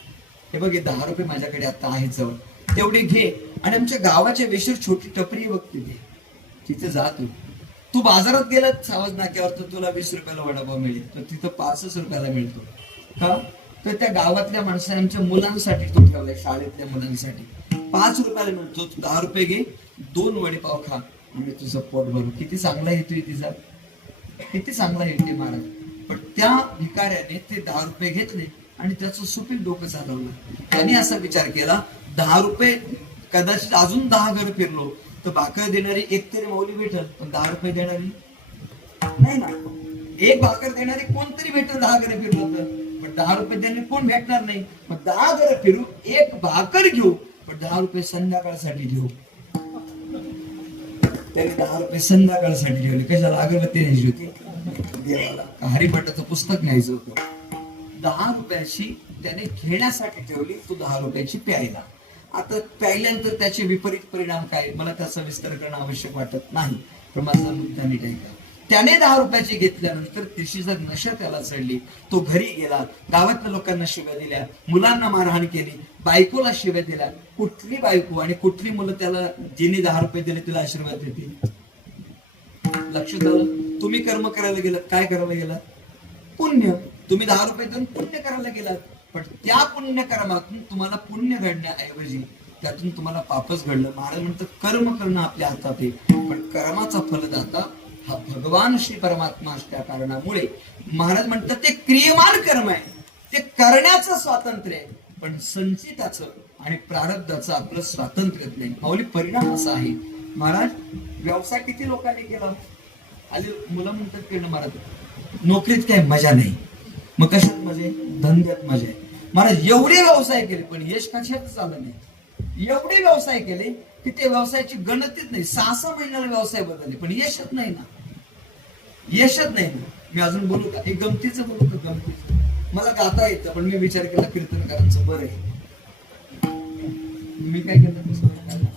हे बघ, 10 रुपये माझ्याकडे आता आहेत जवळ, तेवढे घे, आणि आमच्या गावाच्या वेशीर छोटी टपरी बघ तिथे जा. तू बाजारात गेला सावज नाक्यावर तर तुला 20 रुपयाला वडापाव मिळेल, तर तिथं 5 रुपयाला मिळतो. का तर त्या गावातल्या माणसाने आमच्या मुलांसाठी तो ठेवलाय, शाळेतल्या मुलांसाठी 5 रुपयाला मिळतो. तू 10 रुपये घे, 2 वडेपाव खा, आणि तुझं पोट भरू. किती चांगला येतोय तिचा, किती चांगला येते महाराज. पण त्या भिकाऱ्याने ते 10 रुपये घेतले आणि त्याचं सुपीक डोकं चालवलं. त्याने असा विचार केला, 10 रुपये कदाचित अजून 10 घर फिरलो तर भाकर देणारी एक तरी माऊली भेटल, पण 10 रुपये देणारी नाही ना. एक भाकर देणारी कोणतरी भेटल 10 घरे फिरलं तर, पण 10 रुपये देणारी कोण भेटणार नाही. मग 10 घरे फिरू, एक भाकर घेऊ, पण 10 रुपये संध्याकाळसाठी घेऊ. त्याने 10 रुपये संध्याकाळसाठी ठेवले. कशाला? अगरबत्ती न्यायची होती देवाला, हरिभटाचं पुस्तक न्यायचं होतं. 10 रुपयाची त्याने घेण्यासाठी ठेवली, तो 10 रुपयाची प्यायला. आता प्यायल्यानंतर त्याचे विपरीत परिणाम काय, मला त्याचा विस्तार करणं आवश्यक वाटत नाही, पण माझा मुद्दा नीट ऐका. त्याने 10 रुपयाची घेतल्यानंतर तिची जर नशा त्याला चढली, तो घरी गेला, गावातल्या लोकांना शिव्या दिल्या, मुलांना मारहाण केली, बायकोला शिव्या दिल्या. कुठली बायको आणि कुठली मुलं त्याला, जिने 10 रुपये दिले तिला आशीर्वाद देतील? लक्षात आलं? तुम्ही कर्म करायला गेलात, काय करायला गेलात? पुण्य. तुम्ही 10 रुपये देऊन पुण्य करायला गेलात, पण त्या पुण्य कर्मातून तुम्हाला पुण्य घडण्याऐवजी त्यातून तुम्हाला पापच घडलं. महाराज म्हणतात कर्म करणं आपल्या हातात आहे, पण कर्माचा फलदाता हा भगवान श्री परमात्मा असल्या कारणामुळे महाराज म्हणतात ते क्रियमान कर्म आहे, ते करण्याचं स्वातंत्र्य आहे, पण संचिताचं आणि प्रारब्धाचं आपलं स्वातंत्र्यच नाही. माऊली परिणाम असा आहे. महाराज व्यवसाय किती लोकांनी केला? आधी मुलं म्हणतात केलं महाराज नोकरीत काय मजा नाही, मग कशात मजा आहे? धंद्यात मजा आहे. महाराज एवढे व्यवसाय केले पण यश कशात झालं नाही. एवढे व्यवसाय केले की ते व्यवसायाची गणतीच नाही. 6-6 महिन्याला व्यवसाय बदलले पण यशच नाही ना, यशच नाही ना. मी अजून बोलू का? एक गमतीचं बोलू का? गमतीचं मला गाता येतं, पण मी विचार केला कीर्तनकारांचं बरं आहे. मी काय केलं?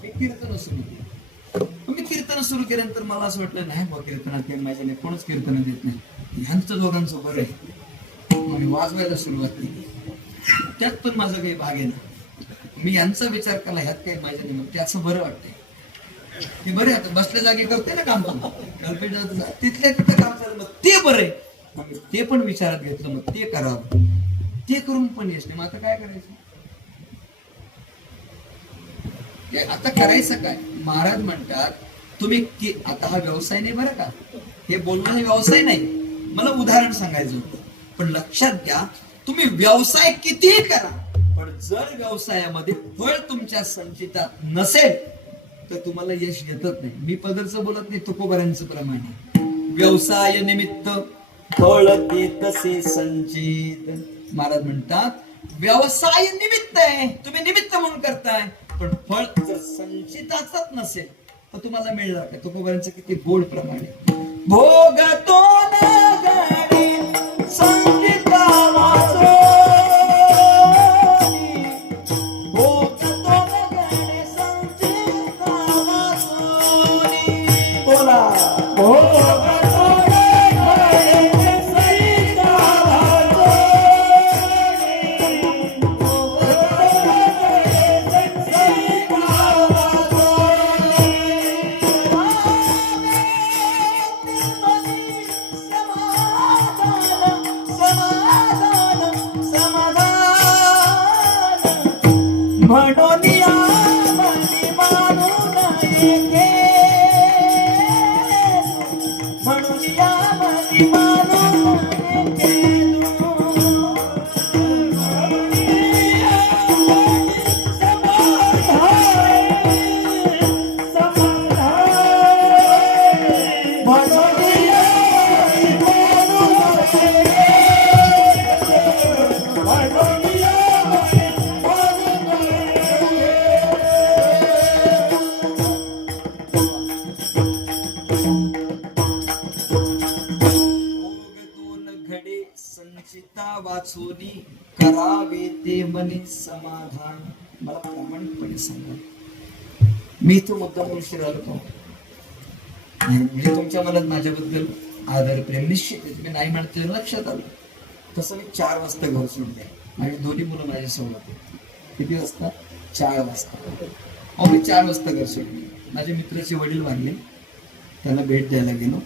मी कीर्तन सुरू केलं. मी कीर्तन सुरू केल्यानंतर मला असं वाटलं नाही बा कीर्तनात काही माझ्या नाही, कोणच कीर्तन देत नाही, ह्यांचं दोघांचं बरं आहे. मी वाजवायला सुरुवात केली, त्यात पण माझा काही भाग आहे ना. मी यांचा विचार केला ह्यात काही माझ्या नाही, मग त्याचं बरं वाटतंय. ते बरे आता बसल्या जागी करते ना काम, तिथल्या तिथं काम चाललं, मग ते बरं आहे. ते पण विचारात घेतलं, मग ते करावं. ते करून पण यश नाही, मग आता काय करायचं? आता करायचं काय? महाराज म्हणतात तुम्ही आता हा व्यवसाय नाही बरं का, हे बोलणं हे व्यवसाय नाही, मला उदाहरण सांगायचं होतं. पण लक्षात घ्या, तुम्ही व्यवसाय कितीही करा, पण जर व्यवसायामध्ये फळ तुमच्या संचितात नसेल तर तुम्हाला यश येतच नाही. मी पदरचं बोलत नाही, तुकोबारांचं प्रमाणे. व्यवसाय निमित्त फळ देतसे संचित. महाराज म्हणतात व्यवसाय निमित्त आहे, तुम्ही निमित्त म्हणून करताय, पण फळ जर संचिताचाच नसेल तर तुम्हाला मिळणार काय? तुकोबारांचं किती गोड प्रमाणे. भोगतो ना गडी संचिता वाचो, वाचोनी करावे ते मनी समाधान. मला प्रामाणिकपणे सांगा, मी तो मुद्दा मुळशी राहिलो म्हणजे तुमच्या मनात माझ्याबद्दल आदर प्रेम निश्चित आहे, तुम्ही नाही म्हणते लक्षात आलं. तसं मी 4 वाजता घर सोडले. माझी दोन्ही मुलं माझ्यासोबत होते. किती वाजता? 4 वाजता. मी 4 वाजता घर सोडले. माझ्या मित्राचे वडील वारले, त्याला भेट द्यायला गेलो.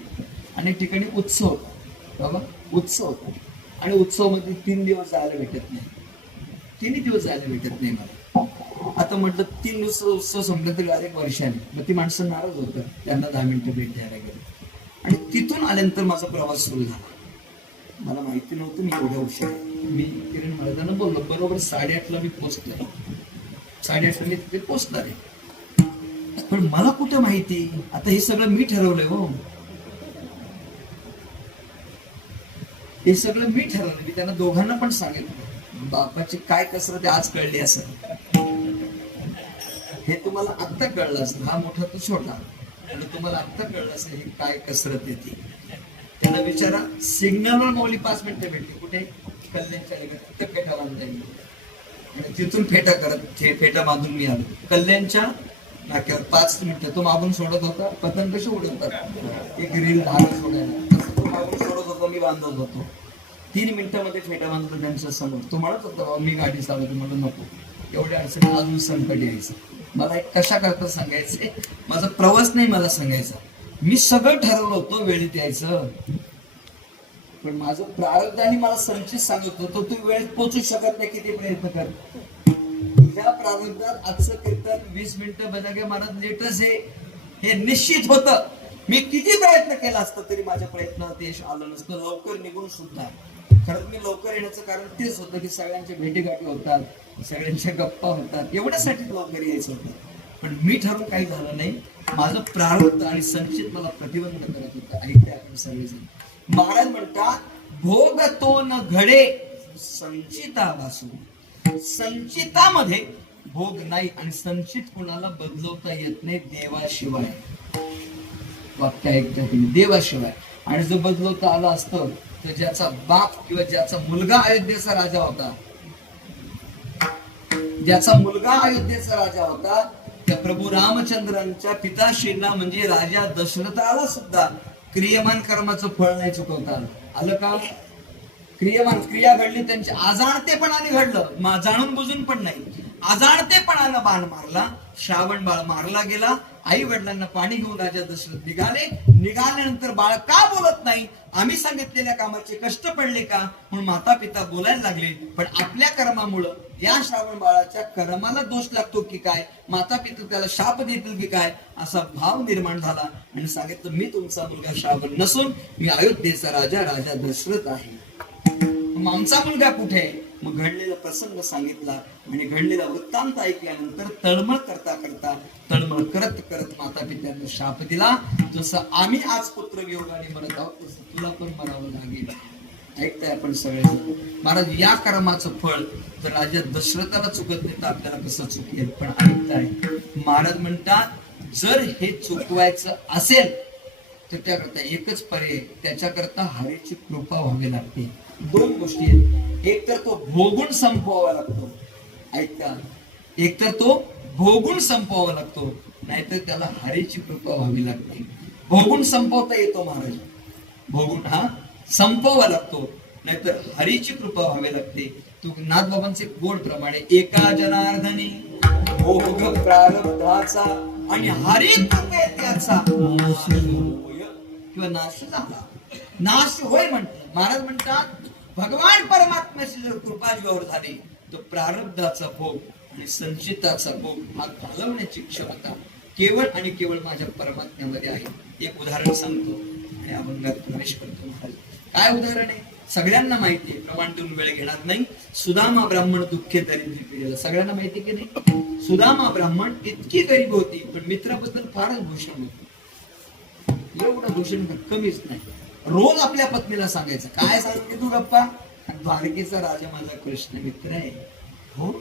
अनेक ठिकाणी उत्सव होता बाबा, उत्सव होता. आणि उत्सव मध्ये 3 दिवस जायला भेटत नाही, 3 दिवस जायला भेटत नाही मला. आता म्हटलं 3 दिवस उत्सव संपला तरी अनेक वर्षाने, मग ती माणसं नाराज होतं. त्यांना 10 मिनिटं भेट द्यायला गेलो. आणि तिथून आल्यानंतर माझा प्रवास सुरू झाला. मला माहिती नव्हतं मी एवढ्या उशीर मी किरण महाराजांना बोललो बरोबर 8:30ला मी पोहोचतोय, 8:30ला मी तिथे पोहोचणार आहे. पण मला कुठं माहिती, आता हे सगळं मी ठरवलंय हो, हे सगळं मी ठरवलं. मी त्यांना दोघांना पण सांगितलं बापाची काय कसरत आहे आज कळली असं, हे तुम्हाला आत्ता कळलं असेल, हा मोठा तो छोटा, आणि तुम्हाला आत्ता कळलं असेल हे काय कसरत येते. त्यांना विचारा, सिग्नलवर माऊली 5 मिनिटं भेटली, कुठे कल्याणच्या तिथं फेटा बांधता येईल, आणि तिथून फेटा करत फेटा बांधून मी आलो कल्याणच्या नाक्यावर. 5 मिनिटं तो मागून सोडत होता, पतंग कशी उडवतात एक रील धागा सोडायला, तसं तो मागून सोडत होतो, मी बांधत होतो. 3 मिनिटांमध्ये फेटा बांधला त्यांच्या समोर. तो म्हणत होता बाबा मी गाडी चालवतो, म्हणलं नको, एवढ्या अडचणी अजून संकट यायचं. मला एक कशा करता सांगायचे, माझा प्रवास नाही मला सांगायचा, मी सगळं ठरवलं होतं वेळेत यायचं, पण माझं प्रारब्धाने मला संचित सांगत होतो तू वेळेत पोहोचू शकत नाही, किती प्रयत्न कर. तुझ्या प्रारब्धात आजचं कीर्तन 20 मिनिटं बजागे महाराज लेटच हे निश्चित होतं. मी किती प्रयत्न केला असता तरी माझ्या प्रयत्नात यश आलं नसतं, लवकर निघून सुद्धा. खरंच मी लवकर येण्याचं कारण तेच होतं की सगळ्यांच्या भेटीगाठी होतात, सगळ्यांच्या गप्पा होतात, एवढ्यासाठी लवकर यायचं होतं. पण मी ठरवून काही झालं नाही, माझं प्रारब्ध आणि संचित मला प्रतिबंध करत होतं. ऐकते आपण सगळेजण. महाराज म्हणतात भोग तो न घडे संचिता वासू, संचितामध्ये भोग नाही आणि संचित कोणाला बदलवता येत नाही देवाशिवाय. वाक्य ऐकता तुम्ही, देवाशिवाय. आणि जो बदलवता आला असतं तर ज्याचा बाप किंवा ज्याचा मुलगा अयोध्येचा राजा होता, ज्याचा मुलगा अयोध्येचा राजा होता, त्या प्रभू रामचंद्रांच्या पिताश्रींना म्हणजे राजा दशरथाला सुद्धा क्रियमान कर्माचं फळ नाही चुकवता आलं. आलं का? क्रियमान क्रिया घडली, त्यांची अजाणतेपणाने घडलं, जाणून बुजून पण नाही, अजाणतेपणानं बाण मारला, श्रावण बाळ मारला गेला. आई वडिलांना पाणी घेऊन राजा दशरथ निघाल्यानंतर बाळ का बोलत नाही, आम्ही सांगितलेल्या कामाचे कष्ट पडले का म्हणून माता पिता बोलायला लागले. पण आपल्या कर्मामुळं या श्रावण बाळाच्या कर्माला दोष लागतो की काय, माता पिता त्याला शाप देतील की काय, असा भाव निर्माण झाला. आणि सांगितलं मी तुमचा मुलगा श्रावण नसून मी अयोध्येचा राजा दशरथ आहे. मग आमचा मुलगा कुठे आहे? मग घडलेला प्रसंग सांगितला आणि घडलेला वृत्तांत ऐकल्यानंतर तळमळ करत करत माता पित्यांना शाप दिला, जसं आम्ही आज पुत्र वियोगाने मरत आहोत तसं तुला पण मरावं लागेल. ऐकताय आपण सगळे महाराज, या कर्माचं फळ जर राजा दशरथाला चुकत नाही तर आपल्याला कसं चुकेल. पण ऐकताय महाराज म्हणतात जर हे चुकवायचं असेल तर त्याकरता एकच पर्याय, त्याच्याकरता हरीची कृपा व्हावी लागते. 2 गोष्टी आहेत, एक तर तो भोगून संपवावा लागतो, ऐका, एक तर तो भोगून संपवावा लागतो, नाहीतर त्याला हरीची कृपा व्हावी लागते. भोगून संपवता येतो महाराज, भोगून संपवावा लागतो, नाहीतर हरीची कृपा व्हावी लागते. तू नाथबाबांचे गोड प्रमाणे एका जनार्दनी भोग प्रारब्धाचा आणि हरी कृपे त्याचा किंवा नाश झाला, नाश होय म्हणतात महाराज. म्हणतात भगवान परमात्म्याची जर कृपा जीवावर झाली तर प्रारब्धाचा भोग आणि संचिताचा भोग हा घालवण्याची क्षमता केवळ आणि केवळ माझ्या परमात्म्यामध्ये आहे. एक उदाहरण सांगतो आणि अभंगात प्रवेश करतो महाराज. काय उदाहरण आहे? सगळ्यांना माहिती आहे, प्रमाण देऊन वेळ घेणार नाही. सुदामा ब्राह्मण दुःखे दरिद्री पिढीला सगळ्यांना माहिती की नाही? सुदामा ब्राह्मण इतकी गरीब होती पण मित्राबद्दल फारच भूषण होती, एवढं भूषण कमीच नाही. रोज आपल्या पत्नीला सांगायचं, काय सांगते तू गप्पा, द्वारकेचा राजा माझा कृष्ण मित्र आहे. हो,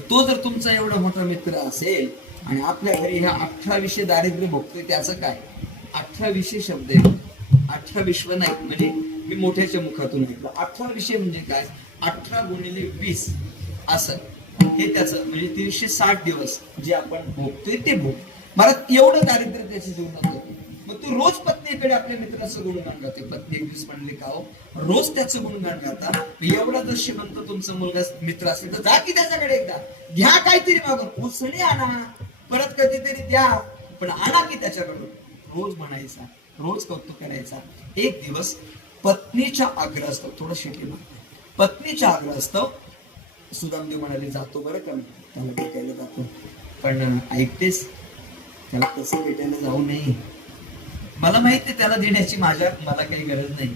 तो जर तुमचा एवढा मोठा मित्र असेल आणि आपल्या घरी ह्या 18 विषय दारिद्र्य भोगतोय, त्याचं काय? 18 विषय शब्द आहे, 18 विश्व नाही, म्हणजे मी मोठ्याच्या मुखातून ऐकलं. 18 विषय म्हणजे काय? 18 गुणिले 20 असं, हे त्याचं म्हणजे 360 दिवस जे आपण भोगतोय ते भोग. मला एवढं दारिद्र्य त्याच्या जीवनात होतं. मग तू रोज पत्नीकडे आपल्या मित्राचं गुणगान गाते. पत्नी एक दिवस म्हणली का हो, रोज त्याचं गुणगान गाता, एवढा जर श्रीमंत तुमचा मुलगा मित्र असेल तर जा की त्याच्याकडे एकदा, घ्या काहीतरी मागून, उसळी आणा, परत कधीतरी द्या, पण आणा की त्याच्याकडून. रोज म्हणायचा, रोज कौतुक करायचा. एक दिवस पत्नीच्या आग्रहास्तव, थोडं शेती पत्नीच्या आग्रहास्तव सुदामदेव म्हणाले जातो बरं का, त्याला भेटायला जातो. पण ऐकतेस, त्याला तसं भेटायला जाऊ नये, मला माहिती त्याला देण्याची मला काही गरज नाही,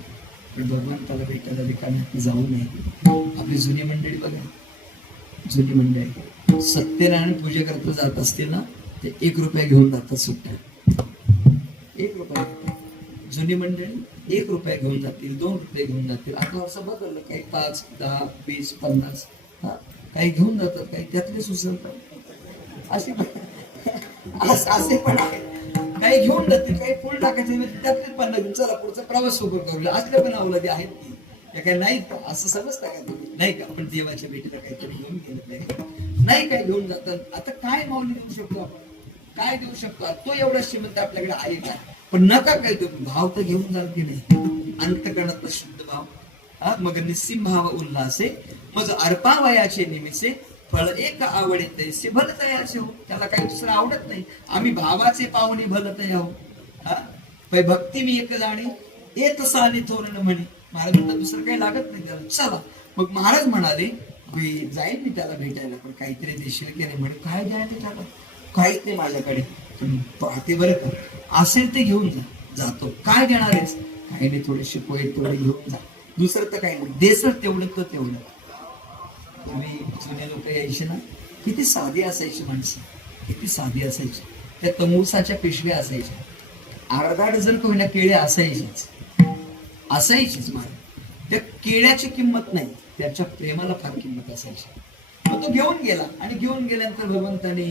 पण भगवंताला भेटायला रिकाम्यात जाऊ नये. आपली जुनी मंडळी बघा, जुनी मंडळी सत्यनारायण पूजा करता जात असतील ना, ते 1 रुपया घेऊन जातात सुट्ट्या. 1 रुपया. जुनी मंडळी 1 रुपया घेऊन जातील, 2 रुपये घेऊन जातील. आता असं बदललं, काही 5, 10, 20, 50 काही घेऊन जातात, काही त्यातले सुचवतात. असे पण आहेत. काही घेऊन जातील, काही फुल टाकायचे त्यातले 50 घेऊन चला पुढचा प्रवास सुरू करू. असले पण अवलंबी आहेत की या काही नाहीत असं समजता का तुम्ही? नाही का आपण देवाच्या भेटीला काहीतरी घेऊन गेलं नाही, काय घेऊन जातात. आता काय माऊली देऊ शकतो आपण, काय देऊ शकतो? तो एवढा श्रीमंत आपल्याकडे आहे का? पण नका काय तुम्ही भाव तर घेऊन जाल की नाही. अंतकरणातला शुद्ध भाव, मग निस्सिम भाव उल्हासे, मग अर्पावयाचे निमिसे, फळ एक आवडे तैसे भलतयाचे हो. त्याला काही दुसरं आवडत नाही. आम्ही भावाचे पाहुणे भलतया हो. भक्ती मी एक जाणे येत साने थोरण म्हणे. महाराज म्हणतात दुसरं काही लागत नाही त्याला, चला. मग महाराज म्हणाले जाईल मी त्याला भेटायला, पण काहीतरी देशील की नाही? म्हणे काय द्यायला त्याला? काहीच नाही माझ्याकडे. पाहते बरं का, असेल ते घेऊन जा. जातो. काय देणार आहेस? काही नाही, थोडेसे पोहे तेवढे घेऊन जा, दुसरं तर काही नाही. देसर तेवढं तर तेवढं. तुम्ही जुने लोक यायचे ना, किती साधी असायची माणसं, किती साधी असायची. त्या तमूसाच्या पिशव्या असायच्या, अर्धा डझन कोयना केळ्या असायचीच महाराज. त्या केळ्याची किंमत नाही, त्याच्या प्रेमाला फार किंमत असायची. मग तो घेऊन गेला, आणि घेऊन गेल्यानंतर भगवंताने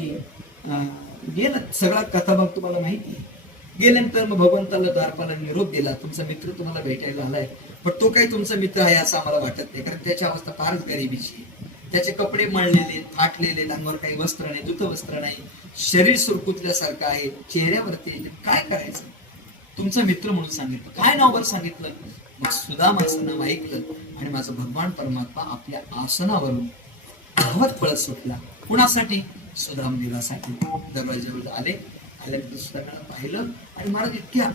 गेला. सगळा कथाभाग तुम्हाला माहिती आहे. गेल्यानंतर मग भगवंताला द्वारपाला निरोप दिला, तुमचा मित्र तुम्हाला भेटायला आलाय, पण तो काही तुमचा मित्र आहे असं आम्हाला वाटत नाही, कारण त्याची अवस्था फारच गरिबीची. त्याचे कपडे मळलेले, फाटलेले, अंगावर काही वस्त्र नाही, धुत वस्त्र नाही, शरीर सुरकुतल्यासारखं आहे, चेहऱ्यावरती काय करायचं? तुमचा मित्र म्हणून सांगितलं. काय नाव बरं सांगितलं? मग सुदामाचं नाव ऐकलं, आणि माझा भगवान परमात्मा आपल्या आसनावरून धावत पळत सुटला. कुणासाठी? सुदाम देवासाठी. दरवाजावर आल्यानंतर सुदामाला पाहिलं, आणि महाराज इतक्या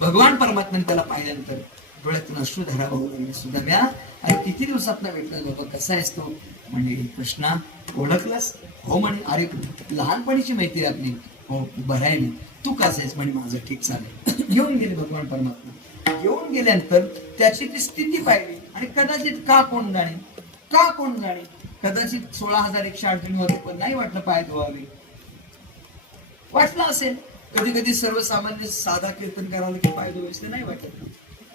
भगवान परमात्म्याने त्याला पाहिल्यानंतर डोळ्यातून अश्रुधारा वाहू लागली. सुदाम्या, अरे किती दिवसात भेटला बाबा, कसा आहेस तो? म्हणजे कृष्णा ओळखलास? हो म्हणे. अरे लहानपणीची मैत्री आपली. हो बरं आहे मी. तू कसं आहेस? म्हणे माझं ठीक चालेल. घेऊन गेले भगवान परमात्मा. घेऊन गेल्यानंतर त्याची ती स्थिती पाहिली, आणि कदाचित का कोण जाणे कदाचित 16,108 होते, पण नाही वाटलं पाय धुवावे. वाटलं असेल कधी कधी सर्वसामान्य साधा कीर्तन करायला की पाय धुवावेच नाही वाटत.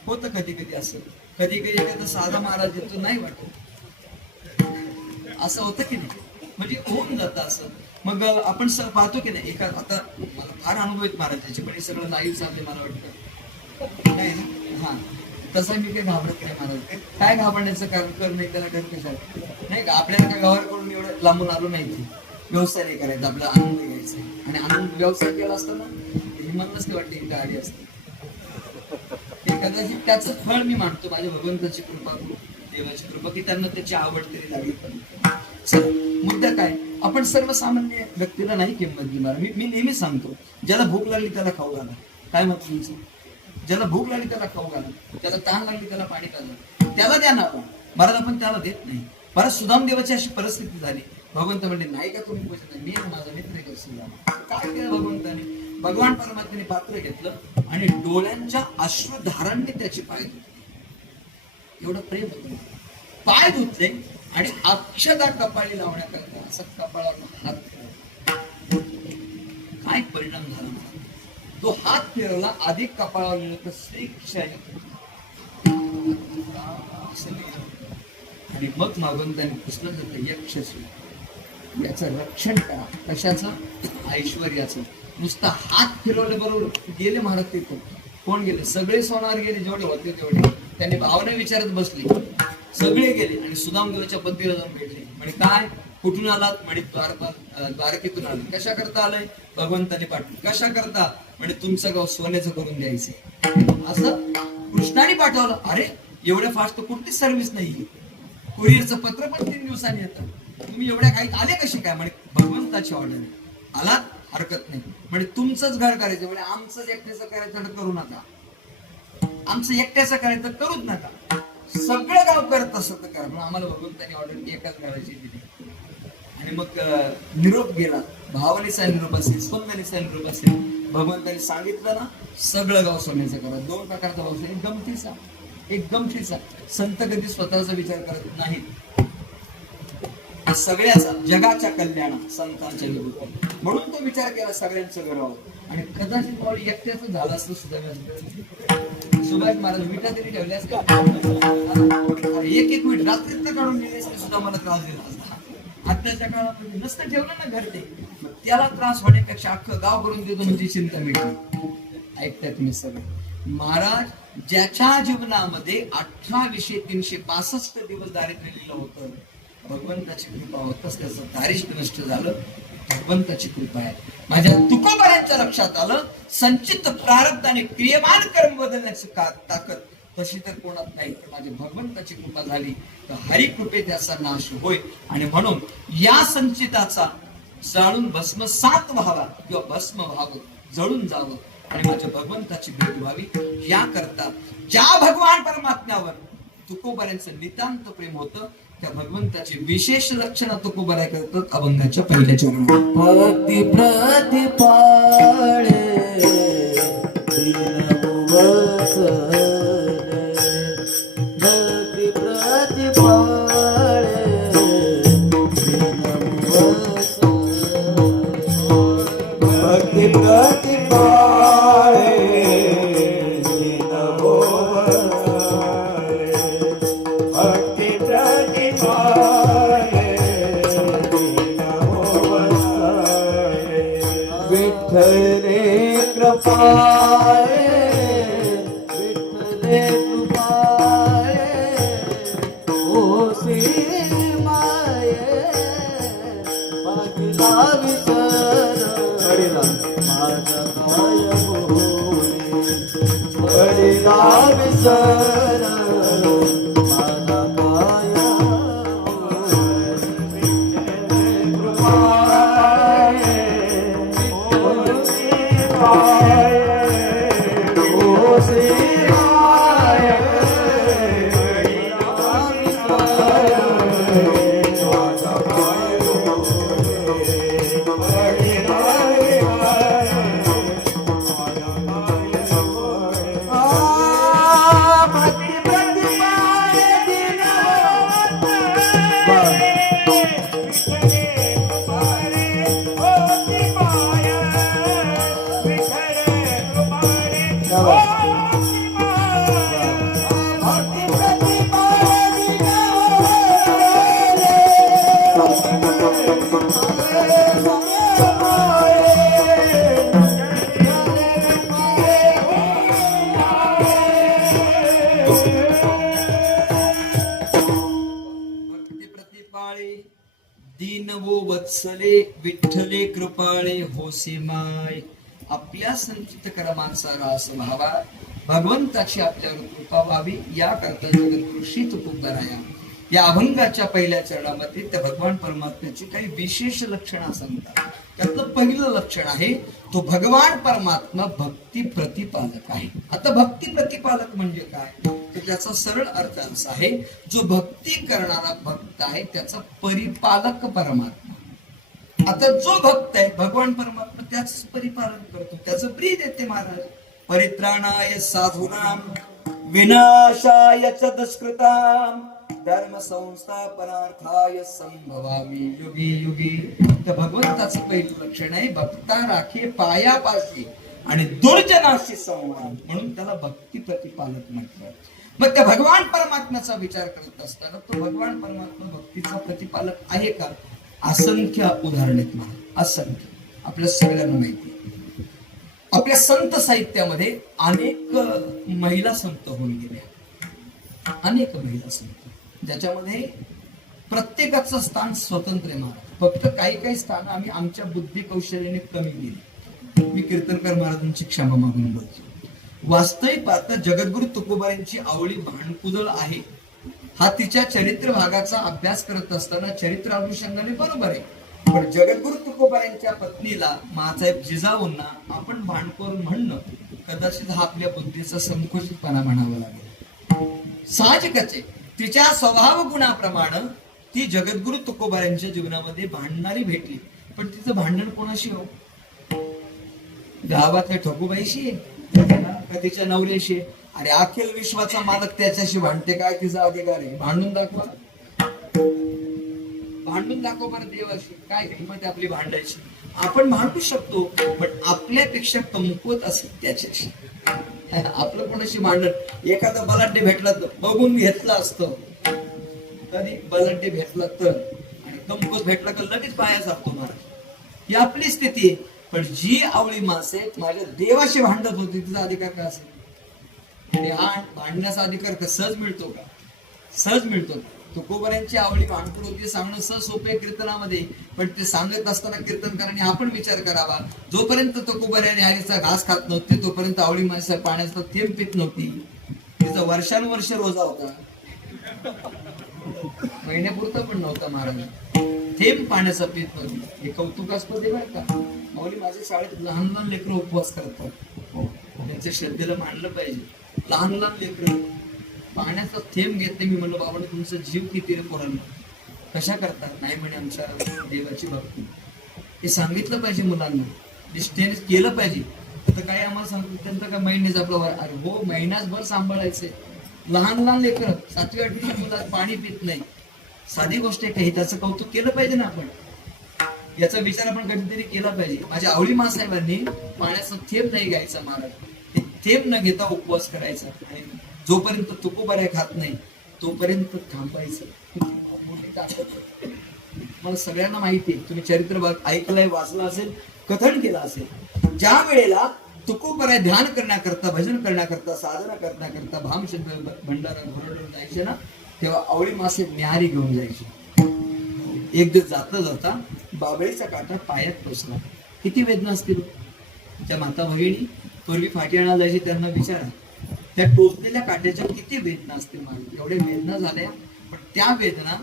होतं कधी कधी असं, कधी कधी एखादा साधा महाराज येतो नाही वाटत, असं होतं की नाही? म्हणजे होऊन जातं असं. मग आपण पाहतो की नाही, आता मला फार अनुभव आहेत महाराजांचे, पण हे सगळं लाईव्ह चालते मला वाटतं नाही ना. हा, तसा मी काही घाबरत नाही महाराज. काय घाबरण्याचं कारण कर नाही, त्याला डर कशाला नाही का? आपल्याला काय व्यवहार करून एवढं लांबून आलो नाही, व्यवसाय नाही करायचा, आपला आनंद घ्यायचा. आणि आनंद व्यवसाय केला असताना हिंमत नसते वाटते, गाडी असते. कदाचित त्याचं फळ मी मानतो, माझ्या भगवंताची कृपा, देवाची कृपा, की त्यांना त्याची आवड तरी लागली. पण मुद्दा काय, आपण सर्वसामान्य व्यक्तीला नाही किंमत देणार. मी नेहमी सांगतो, ज्याला भूक लागली त्याला खाऊ घाला. काय मत तुमचं? ज्याला भूक लागली त्याला खाऊ घाला, त्याला तहान लागली त्याला पाणी घाला, त्याला द्या ना. महाराज आपण त्याला देत नाही. परत सुदाम देवाची अशी परिस्थिती झाली, भगवंत म्हणले नाही का तुम्ही पोचत नाही, मी माझा मित्र आहे सुदाम. काय केलं भगवंताने? भगवान परमात्म्याने पात्र घेतलं, आणि डोळ्यांच्या अश्रुधारांनी त्याची पाय धुतले. एवढं प्रेम होतं. पाय धुतले, आणि अक्षदा कपाळी लावण्याकरता असं कपाळावर हात फिरवला. काय परिणाम झाला? तो हात फिरवला, अधिक कपाळावर लिहिलं तर श्री क्षय, आणि मग मागून त्याने कृष्ण यक्षशी याचं रक्षण करा. कशाचं? ऐश्वर्याचं. नुसता हात फिरवले बरोबर गेले महाराज तिथून. कोण गेले? सगळे सोनार गेले, जेवढे होते तेवढे. त्यांनी भावना विचारत बसली, सगळे गेले, आणि सुदाम देवाच्या मंदिरात जाऊन भेटले. म्हणजे काय, कुठून आलात? म्हणे द्वारकेतून आले. कशा करता आलंय? भगवंताने पाठवलं. कशा करता? म्हणजे तुमचं गाव सोन्याचं करून द्यायचंय, असं कृष्णाने पाठवलं. अरे एवढ्या फास्ट तर कुठलीच सर्व्हिस नाही, कुरिअरचं पत्र पण 3 दिवसांनी येतं. तुम्ही एवढ्या घाईत आले कसे काय? म्हणे भगवंताची ऑर्डर आहे, आलात हरकत नाही. म्हणजे तुमचंच घर करायचं, म्हणजे आमचंच एकट्याचं करायचं तर करू नका, आमचं एकट्याचं करायचं करूच नका, सगळं गाव करत असं तर करा. म्हणून आम्हाला भगवंतानी ऑर्डर एकाच घराची दिली. आणि मग निरोप गेला, भावनेचा निरोप असेल, स्पंदनेचा निरोप असेल, भगवंतांनी सांगितलं ना, सगळं गाव सोन्याचं करा. 2 प्रकारचा भाऊ, एक गमतीचा. संत कधी स्वतःचा विचार करत नाहीत, सगळ्याचा, जगाच्या कल्याणा, संतांच्या निवृत्ती. म्हणून तो विचार केला सगळ्यांचं करावं. आणि कदाचित बाबा एकट्याच झाला असतं सुभाष महाराज विटा तरी ठेवल्यास का, एक वीट रात्रीत काढून दिले सुद्धा मला त्रास दिला असता. आताच्या काळामध्ये नसतं ठेवलं ना घर ते, त्याला त्रास होण्यापेक्षा अख्खं गाव करून देतो म्हणजे चिंता मिळते. ऐकताय तुम्ही सगळे. महाराज ज्याच्या जीवनामध्ये 18,365 दिवस दारिद्र्य लिहिलं होतं, भगवंताची कृपा होतच त्याचं दारिद्र्य नष्ट झालं. भगवंताची कृपा आहे. माझ्या तुकोबारांच्या लक्षात आलं, संचित प्रारब्ध आणि क्रियमान कर्म बदलण्याची ताकद तशी तर कोणात नाही, तर माझ्या भगवंताची कृपा झाली तर हरी कृपे त्याचा नाश होय. आणि म्हणून या संचिताचा जाळून भस्मसात व्हावा किंवा भस्म व्हावं, जळून जावं आणि माझ्या भगवंताची भेट व्हावी, याकरता ज्या भगवान परमात्म्यावर तुकोबारांचं नितांत प्रेम होतं, त्या भगवंताची विशेष लक्षणं तुकोबारा करतात अभंगाच्या पहिल्या चरणात. भक्ती प्रतिपाळे भक्ती प्रतिपाळे भक्ती प्रतिपाळे विठ्ठले कृपाळे विठ्ठले कृपाळे ओसी माये पाहिला विसर पडिला माझा काय होई पडिला विसर माझा काय दीन वो वत्सले विठ्ठले कृपाळे होसे माय. आपल्या संचित कर्मांचा रास व्हावा, भगवंताची आपल्यावर कृपा व्हावी, याकरता जगदृषी तुकोबाराया या अभंगाच्या पहिल्या चरणामध्ये त्या भगवान परमात्म्याची काही विशेष लक्षणं सांगतात. त्यातलं पहिलं लक्षण आहे तो भगवान परमात्मा भक्ती प्रतिपालक आहे. आता भक्ती प्रतिपालक म्हणजे काय, तर त्याचा सरळ अर्थ असा आहे, जो भक्ती करणारा भक्त आहे त्याचा परिपालक परमात्मा. आता जो भक्त आहे भगवान परमात्मा त्याच परिपालन करतो, त्याचं प्रिय देते महाराज. परित्राणाय साधूनाम विनाशाय च दुष्कृताम धर्म संस्थापनार्थाय संभवामी युगी युगी. तर भगवंताचं पहिलं लक्षण आहे भक्ता राखे पायापाशी आणि दुर्जनाशी संवाद, म्हणून त्याला भक्ती प्रतिपालक म्हटलं. मग त्या भगवान परमात्म्याचा विचार करत असताना तो भगवान परमात्मा भक्तीचा प्रतिपालक आहे का? असंख्य उदाहरणे असंख्य आपल्या सगळ्यांना माहिती. आपल्या संत साहित्यामध्ये अनेक महिला संत होऊन गेल्या, अनेक महिला संत, ज्याच्यामध्ये प्रत्येकाचं स्थान स्वतंत्र आहे महाराज. फक्त काही काही स्थान आम्ही आमच्या बुद्धी कौशल्याने कमी दिली. मी कीर्तनकर महाराजांची क्षमा मागून बोलतो. वास्तविक पाहता जगद्गुरु तुकोबारांची आवळी भांडकुदळ आहे. हा तिच्या चरित्र भागाचा अभ्यास करत असताना चरित्र अनुषंगाने बरोबर आहे, पण जगद्गुरु तुकोबारांच्या पत्नीला मासाहेब जिजाऊंना आपण भांडखोर म्हणणं कदाचित हा आपल्या बुद्धीचा संकुचितपणा म्हणावा लागेल. साहजिकच आहे, तिच्या स्वभाव गुणाप्रमाणे ती जगद्गुरु तुकोबारांच्या जीवनामध्ये भांडणारी भेटली, पण तिचं भांडण कोणाशी हो? गावातल्या ठोकूबाईशी का तिच्या नवऱ्याशी? अरे अखिल विश्वाचा मालक त्याच्याशी भांडते, काय तिचा अधिकार आहे? भांडून दाखवा, भांडून दाखव बरं देवाशी. काय किंमत आहे आपली भांडायची? आपण भांडू शकतो, पण आपल्यापेक्षा कमकुवत असेल त्याच्याशी. आपलं कोणाशी भांडण? एखादा बलाढ्य भेटला तर बघून घेतलं असतं, कधी बलाढ्य भेटला तर, आणि कमकुवत भेटला तर लगेच पाया सारतो महाराज. ही आपली स्थिती आहे. पण जी आवळी माणसे माझ्या देवाशी भांडत होती तिचा अधिकार काय असेल? भांडण्याचा अधिकार का सहज मिळतो का? सहज मिळतो. तुकोबऱ्यांची आवळी भांडकुळ होती सांगणं सहज सोपे कीर्तनामध्ये, पण ते सांगत असताना कीर्तनकारांनी आपण विचार करावा. जोपर्यंत तुकोबऱ्याने हरीचा घास खात नव्हते तोपर्यंत आवळी माणसं पाण्याचा थेंब पित नव्हती. तिचा वर्षानुवर्ष रोजा होता, महिन्यापुरता पण नव्हता महाराज. थेंब पाण्याचा पित नव्हती. हे कौतुकास्पद आहे बरं का. माऊली माझ्या शाळेत लहान लहान लेकरं उपवास करतात, त्यांच्या श्रद्धेला मानलं पाहिजे. लहान लहान लेकरं पाण्याचा थेंब घेते. मी म्हणलो बाबा तुमचा जीव किती रे पोरांना, कशा करतात? नाही म्हणे आमच्या देवाची भक्ती. हे सांगितलं पाहिजे मुलांना, निष्ठेने केलं पाहिजे. तर काय आम्हाला सांगतो त्यांचं काय महिन्याच आपलं? अरे हो, महिनाभर सांभाळायचंय. लहान लहान लेकरं 7वी 8वीच्या मुलात पाणी पित नाही. साधी गोष्ट आहे काही, त्याचं कौतुक केलं पाहिजे ना आपण. याचा विचार आपण कधीतरी केला पाहिजे. माझ्या आवळी मासाहेबांनी पाण्याचा थेंब नाही घ्यायचा महाराज, ते थेंब न घेता उपवास करायचा. आणि जोपर्यंत तुकोबऱ्या खात नाही तोपर्यंत थांबायचं. मोठी ताकद मला सगळ्यांना माहिती आहे. तुम्ही चरित्र ऐकलंय, वाचलं असेल, कथन केलं असेल. ज्या वेळेला तुकोबऱ्या ध्यान करण्याकरता, भजन करण्याकरता, साधना करण्याकरता भामशंकर भंडारा घोरडून जायचे ना, तेव्हा आवळी मासे न्याहारी घेऊन जायचे. एक दिवस जाता जाता बाबळीचा काटा पायात टोचला. किती वेदना असतील त्या माता भगिनी. पूर्वी फाटी आणायला जायची, त्यांना विचारा त्या टोचलेल्या काट्याच्या किती वेदना असतील. माझ्या एवढ्या वेदना झाल्या, पण त्या वेदना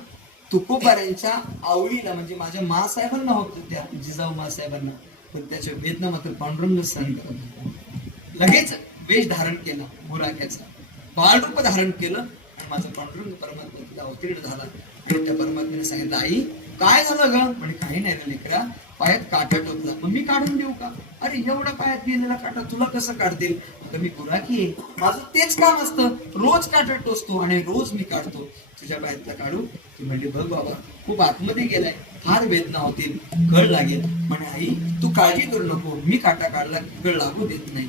तुकोबाऱ्यांच्या आवळीला म्हणजे माझ्या मासाहेबांना होत, त्या जिजाऊ मासाहेबांना, पण त्याच्या वेदना मात्र पांडुरंग सहन करत. लगेच वेश धारण केला गुराख्याचा, बाळरूप धारण केलं, आणि माझं पांडुरंग परमात्मा तिला अवतीर्ण झाला. आणि त्या परमात्म्याने सांगितलं, आई काय झालं ग? म्हणजे काही नाही रे लेकरा, पायात काटा टोचला. मग मी काढून देऊ का? अरे एवढा पायात गेलेला काटा तुला कसं काढतील? तर मी गुराखी आहे, माझं तेच काम असतं, रोज काटा टोचतो आणि रोज मी काढतो. तुझ्या पायातला काढू? ती म्हणली बघ बाबा खूप आतमध्ये गेलाय, फार वेदना होतील, कळ लागेल. म्हणे आई तू काळजी करू नको, मी काटा काढला कळ लागू देत नाही.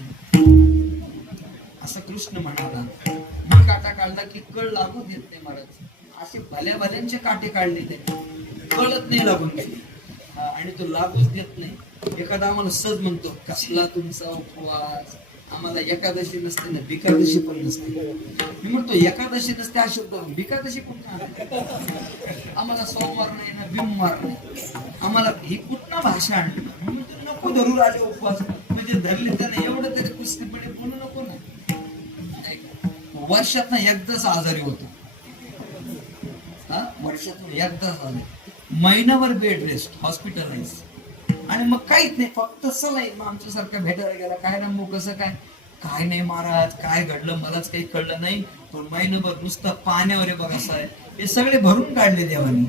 असं कृष्ण म्हणाला. मी काटा काढला की कळ लागू देत नाही महाराज. असे भल्या भल्यांचे काटे काढले नाही, कळत नाही लागून गेले, आणि तो लागूच देत नाही. एखादा आम्हाला सहज म्हणतो कसला तुमचा उपवास, आम्हाला एकादशी नसते ना, बिकादशी पण नसते. मी म्हणतो एकादशी नसते हा शब्द, बिकादशी कुठं? आम्हाला सोमवार नाही ना, बिमवार नाही, आम्हाला ही कुठं भाषा आणली? मी म्हणतो नको धरू राजा उपवास, म्हणजे धरले त्याने एवढं तरी कुस्तीपणे म्हणू नको ना. वर्षात ना एकदाच आजारी होतो, वर्षातून एकदाच आजारी, महिनाभर बेड रेस्ट, हॉस्पिटलाइज, आणि मग काहीच नाही, फक्त सलाईन. मग आमच्यासारखं भेटायला गेला, काय ना मग कसं काय? काय नाही महाराज, काय घडलं मलाच काही कळलं नाही. तो महिनाभर नुसतं पाण्यावर आहे बघा असं आहे. हे सगळे भरून काढले देवानी,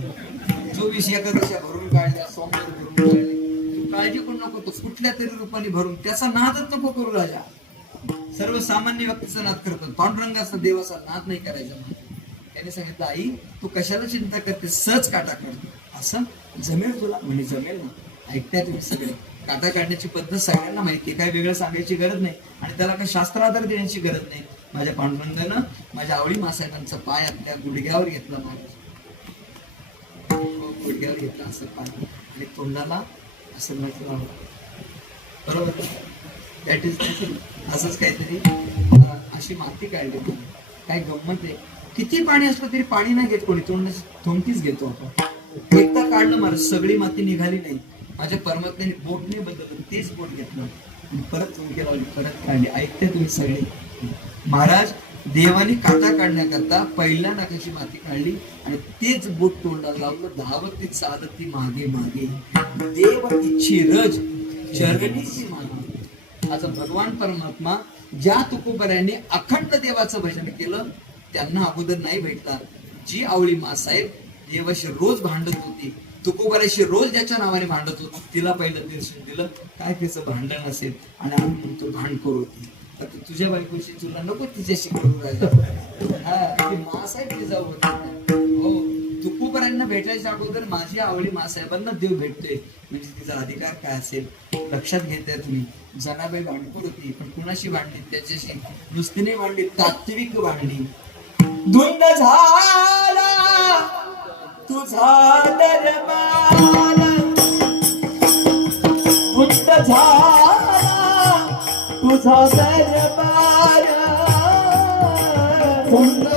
24 एकादशा भरून काढल्या, सोमवार भरून काढले. काळजी करू नको, तो कुठल्या तरी रूपाने भरून, त्याचा नादच नको करू राजा. सर्वसामान्य व्यक्तीचा नाद करतात, पांडुरंगाचा देवाचा नाद नाही करायचा. त्याने सांगितलं आई तू कशाला चिंता करते, सहज काटा काढतो. असं जमेल तुला? म्हणे जमेल ना. ऐकताय तुम्ही सगळे, काटा काढण्याची पद्धत सगळ्यांना माहिती, काय वेगळं सांगायची गरज नाही, आणि त्याला काही शास्त्र आधार देण्याची गरज नाही. माझ्या पांडुरंगानं माझ्या आवळी मासाहेबांचा पाय आपल्या गुडघ्यावर घेतला, महाराज गुडघ्यावर घेतला असं पाय, आणि तोंडाला असं म्हटलं, बरोबर दॅट इज असंच काहीतरी अशी माती काढली. काय गंमत आहे, किती पाणी असलं तरी पाणी नाही घेत कोणी, थोंडीच घेतो आपण. एकदा काढलं महाराज, सगळी माती निघाली नाही. माझ्या परमात्म्याने बोटने बदललं, तेच बोट घेतलं आणि परत थोंडके लावली, परत काढली. ऐकते तुम्ही सगळे, महाराज देवानी काटा काढण्याकरता पहिल्या नाकाची माती काढली आणि तेच बोट तोंडाला लावलं. धावत ती चालत ती मागे मागे, देव इच्छी रज चरणीची मागे. आता भगवान परमात्मा ज्या तुकोबऱ्याने अखंड देवाचं भजन केलं त्यांना अगोदर नाही भेटला. जी आवळी मासाहेब देवाशी रोज भांडत होती, तुकोबाराशी रोज ज्याच्या नावाने भांडत होतो तिला पहिलं दर्शन दिलं. काय तिचं भांडण असेल आणि आम्ही म्हणतो भांडखोर होती. तर तुझ्या बायकोशी तुला नको तिच्याशी करून राहिला. हा, ती मासाहेब जिजाऊ होती. हो, तुकोबारांना भेटायच्या अगोदर माझी आवडी मासाहेबांना देव भेटतोय म्हणजे तिचा अधिकार काय असेल लक्षात घेताय तुम्ही. जनाबाई भांडखोर होती पण कुणाशी भांडली? त्याच्याशी. नुसती नाही भांडली, तात्विक भांडली. धुंद झाला तुझा दरबार, धुंद झाला तुझा दरबार, धुंद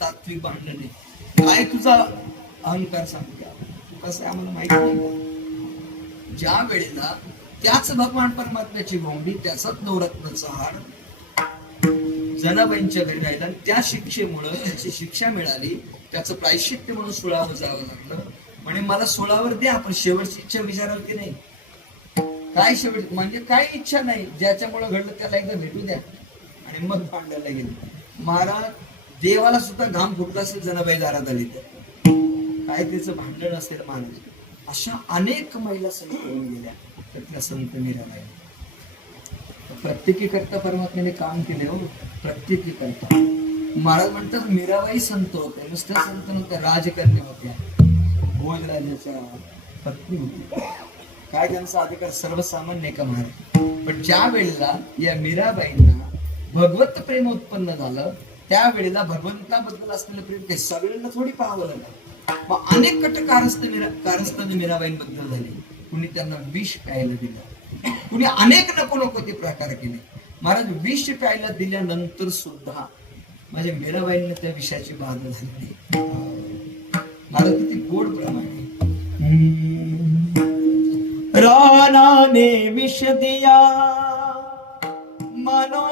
तात्विक भांडण आहे. काय तुझा अहंकार सांगतो कसं आम्हाला माहिती नाही. ज्या वेळेला त्याच भगवान परमात्म्याची भोंगडी त्याचाच नवरत्नाचा हार जनाबाईंच्या घरी राहिला आणि त्या शिक्षेमुळं त्याची शिक्षा मिळाली. त्याचं प्रायश्चित्य म्हणून सोळावर जावं लागलं. म्हणे मला सोळावर द्या पण शेवटची इच्छा विचाराल की नाही. काय शेवट म्हणजे काय इच्छा नाही, ज्याच्यामुळे घडलं त्याला एकदा भेटू द्या. आणि मग भांडायला गेले. महाराज देवाला सुद्धा घाम फुटला असेल जनाबाई दारात आली तर काय त्याचं भांडण असेल महाराज. अशा अनेक महिला संत होऊन गेल्या तर त्या संत मीराबाई. प्रत्येकी करता परमात्म्याने काम केले. हो, प्रत्येकी करता. महाराज म्हणतात मीराबाई संत होते, नुसत्या संत नव्हत्या, राजकन्या होत्या. भोजराजाच्या पत्नी होती. काय त्यांचा अधिकार सर्वसामान्य का महाराज. पण ज्या वेळेला या मीराबाईंना भगवत प्रेम उत्पन्न झालं त्यावेळेला भगवंताबद्दल असलेलं प्रेम काही सगळ्यांना थोडी पाहावं लागलं. मग अनेक कट कारस्थाने मीराबाईंबद्दल झाले. कुणी त्यांना विष प्यायला दिलं, कुणी अनेक नको नको ते प्रकार केले. महाराज विष प्यायला दिल्यानंतर सुद्धा माझ्या मीराबाईंना त्या विषयाची बाधा झाली नाही. महाराज किती गोड प्रमाणे. रानाने विष दिया मानो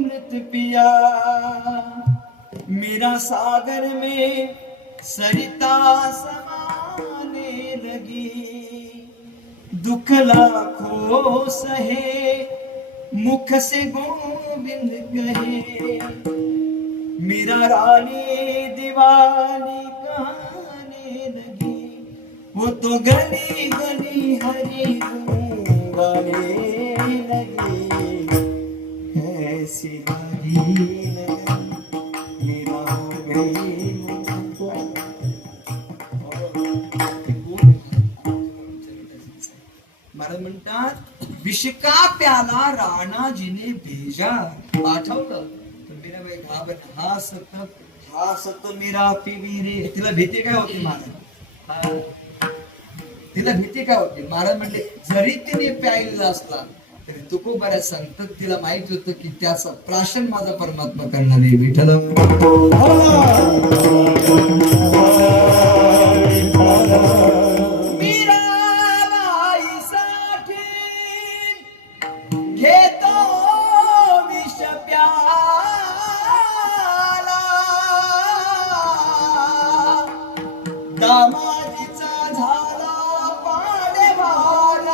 मृत पिया, मेरा सागर में सरिता समाने लगी, दुख लाखों सहे मुख से गोविंद कहे, मेरा रानी दीवानी कहने लगी, वो तो गली गली हरी धूम गाने लगी, ऐसी हरी महाराज म्हणतात विष का प्याला राणाजीने भेजा. आठवलं तर मीराबाई घाबरली. हा सत मीरा पिवी रे. तिला भीती काय होती महाराज, तिला भीती काय होती. महाराज म्हणले जरी तिने प्यायलेला असला तरी तुकोबाऱ्या सांगतात तिला माहित होतं की त्याचा प्राशन माझा परमात्मा करणार आहे. विठ्ठल दामाजीचा झाला पाडेवान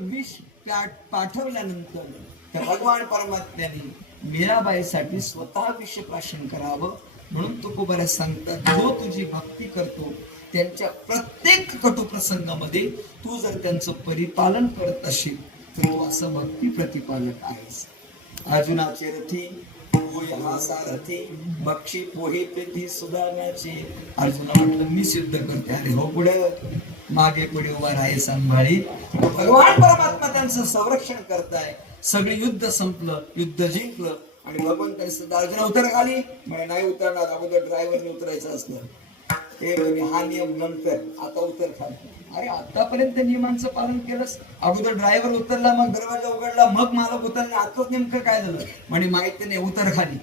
विष पाठवल्यानंतर त्या भगवान परमात्म्याने मीराबाईसाठी स्वतः विष प्राशन करावं. म्हणून तुकोबाराज सांगतात, जो तुझी भक्ती करतो त्यांच्या प्रत्येक कटू प्रसंगामध्ये तू जर त्यांचं परिपालन करत असेल तर तू असं भक्ती प्रतिपालक आहेस. अर्जुनाचे रथी होय हा सारथी, बक्षी पोहे प्रीती सुधारण्याचे. अर्जुना म्हटलं मी सिद्ध करते. अरे हो, पुढे मागे पुढे उभा राहे सांभाळी. भगवान परमात्मा त्यांचं संरक्षण करताय. सगळे युद्ध संपलं, युद्ध जिंकलं आणि भगवंतांनी अर्जुना उतर खाली म्हणे नाही उतरणार, अगोदर ड्रायव्हरने उतरायचं असलं. ते म्हणे हा नियम नंतर, आता उतर खाली. अरे आतापर्यंत नियमांचं पालन केलंस, अगोदर ड्रायव्हर उतरला, मग दरवाजा उघडला, मग मालक उतरला, आताच नेमकं काय झालं म्हणे माहिती नाही, उतर खाली.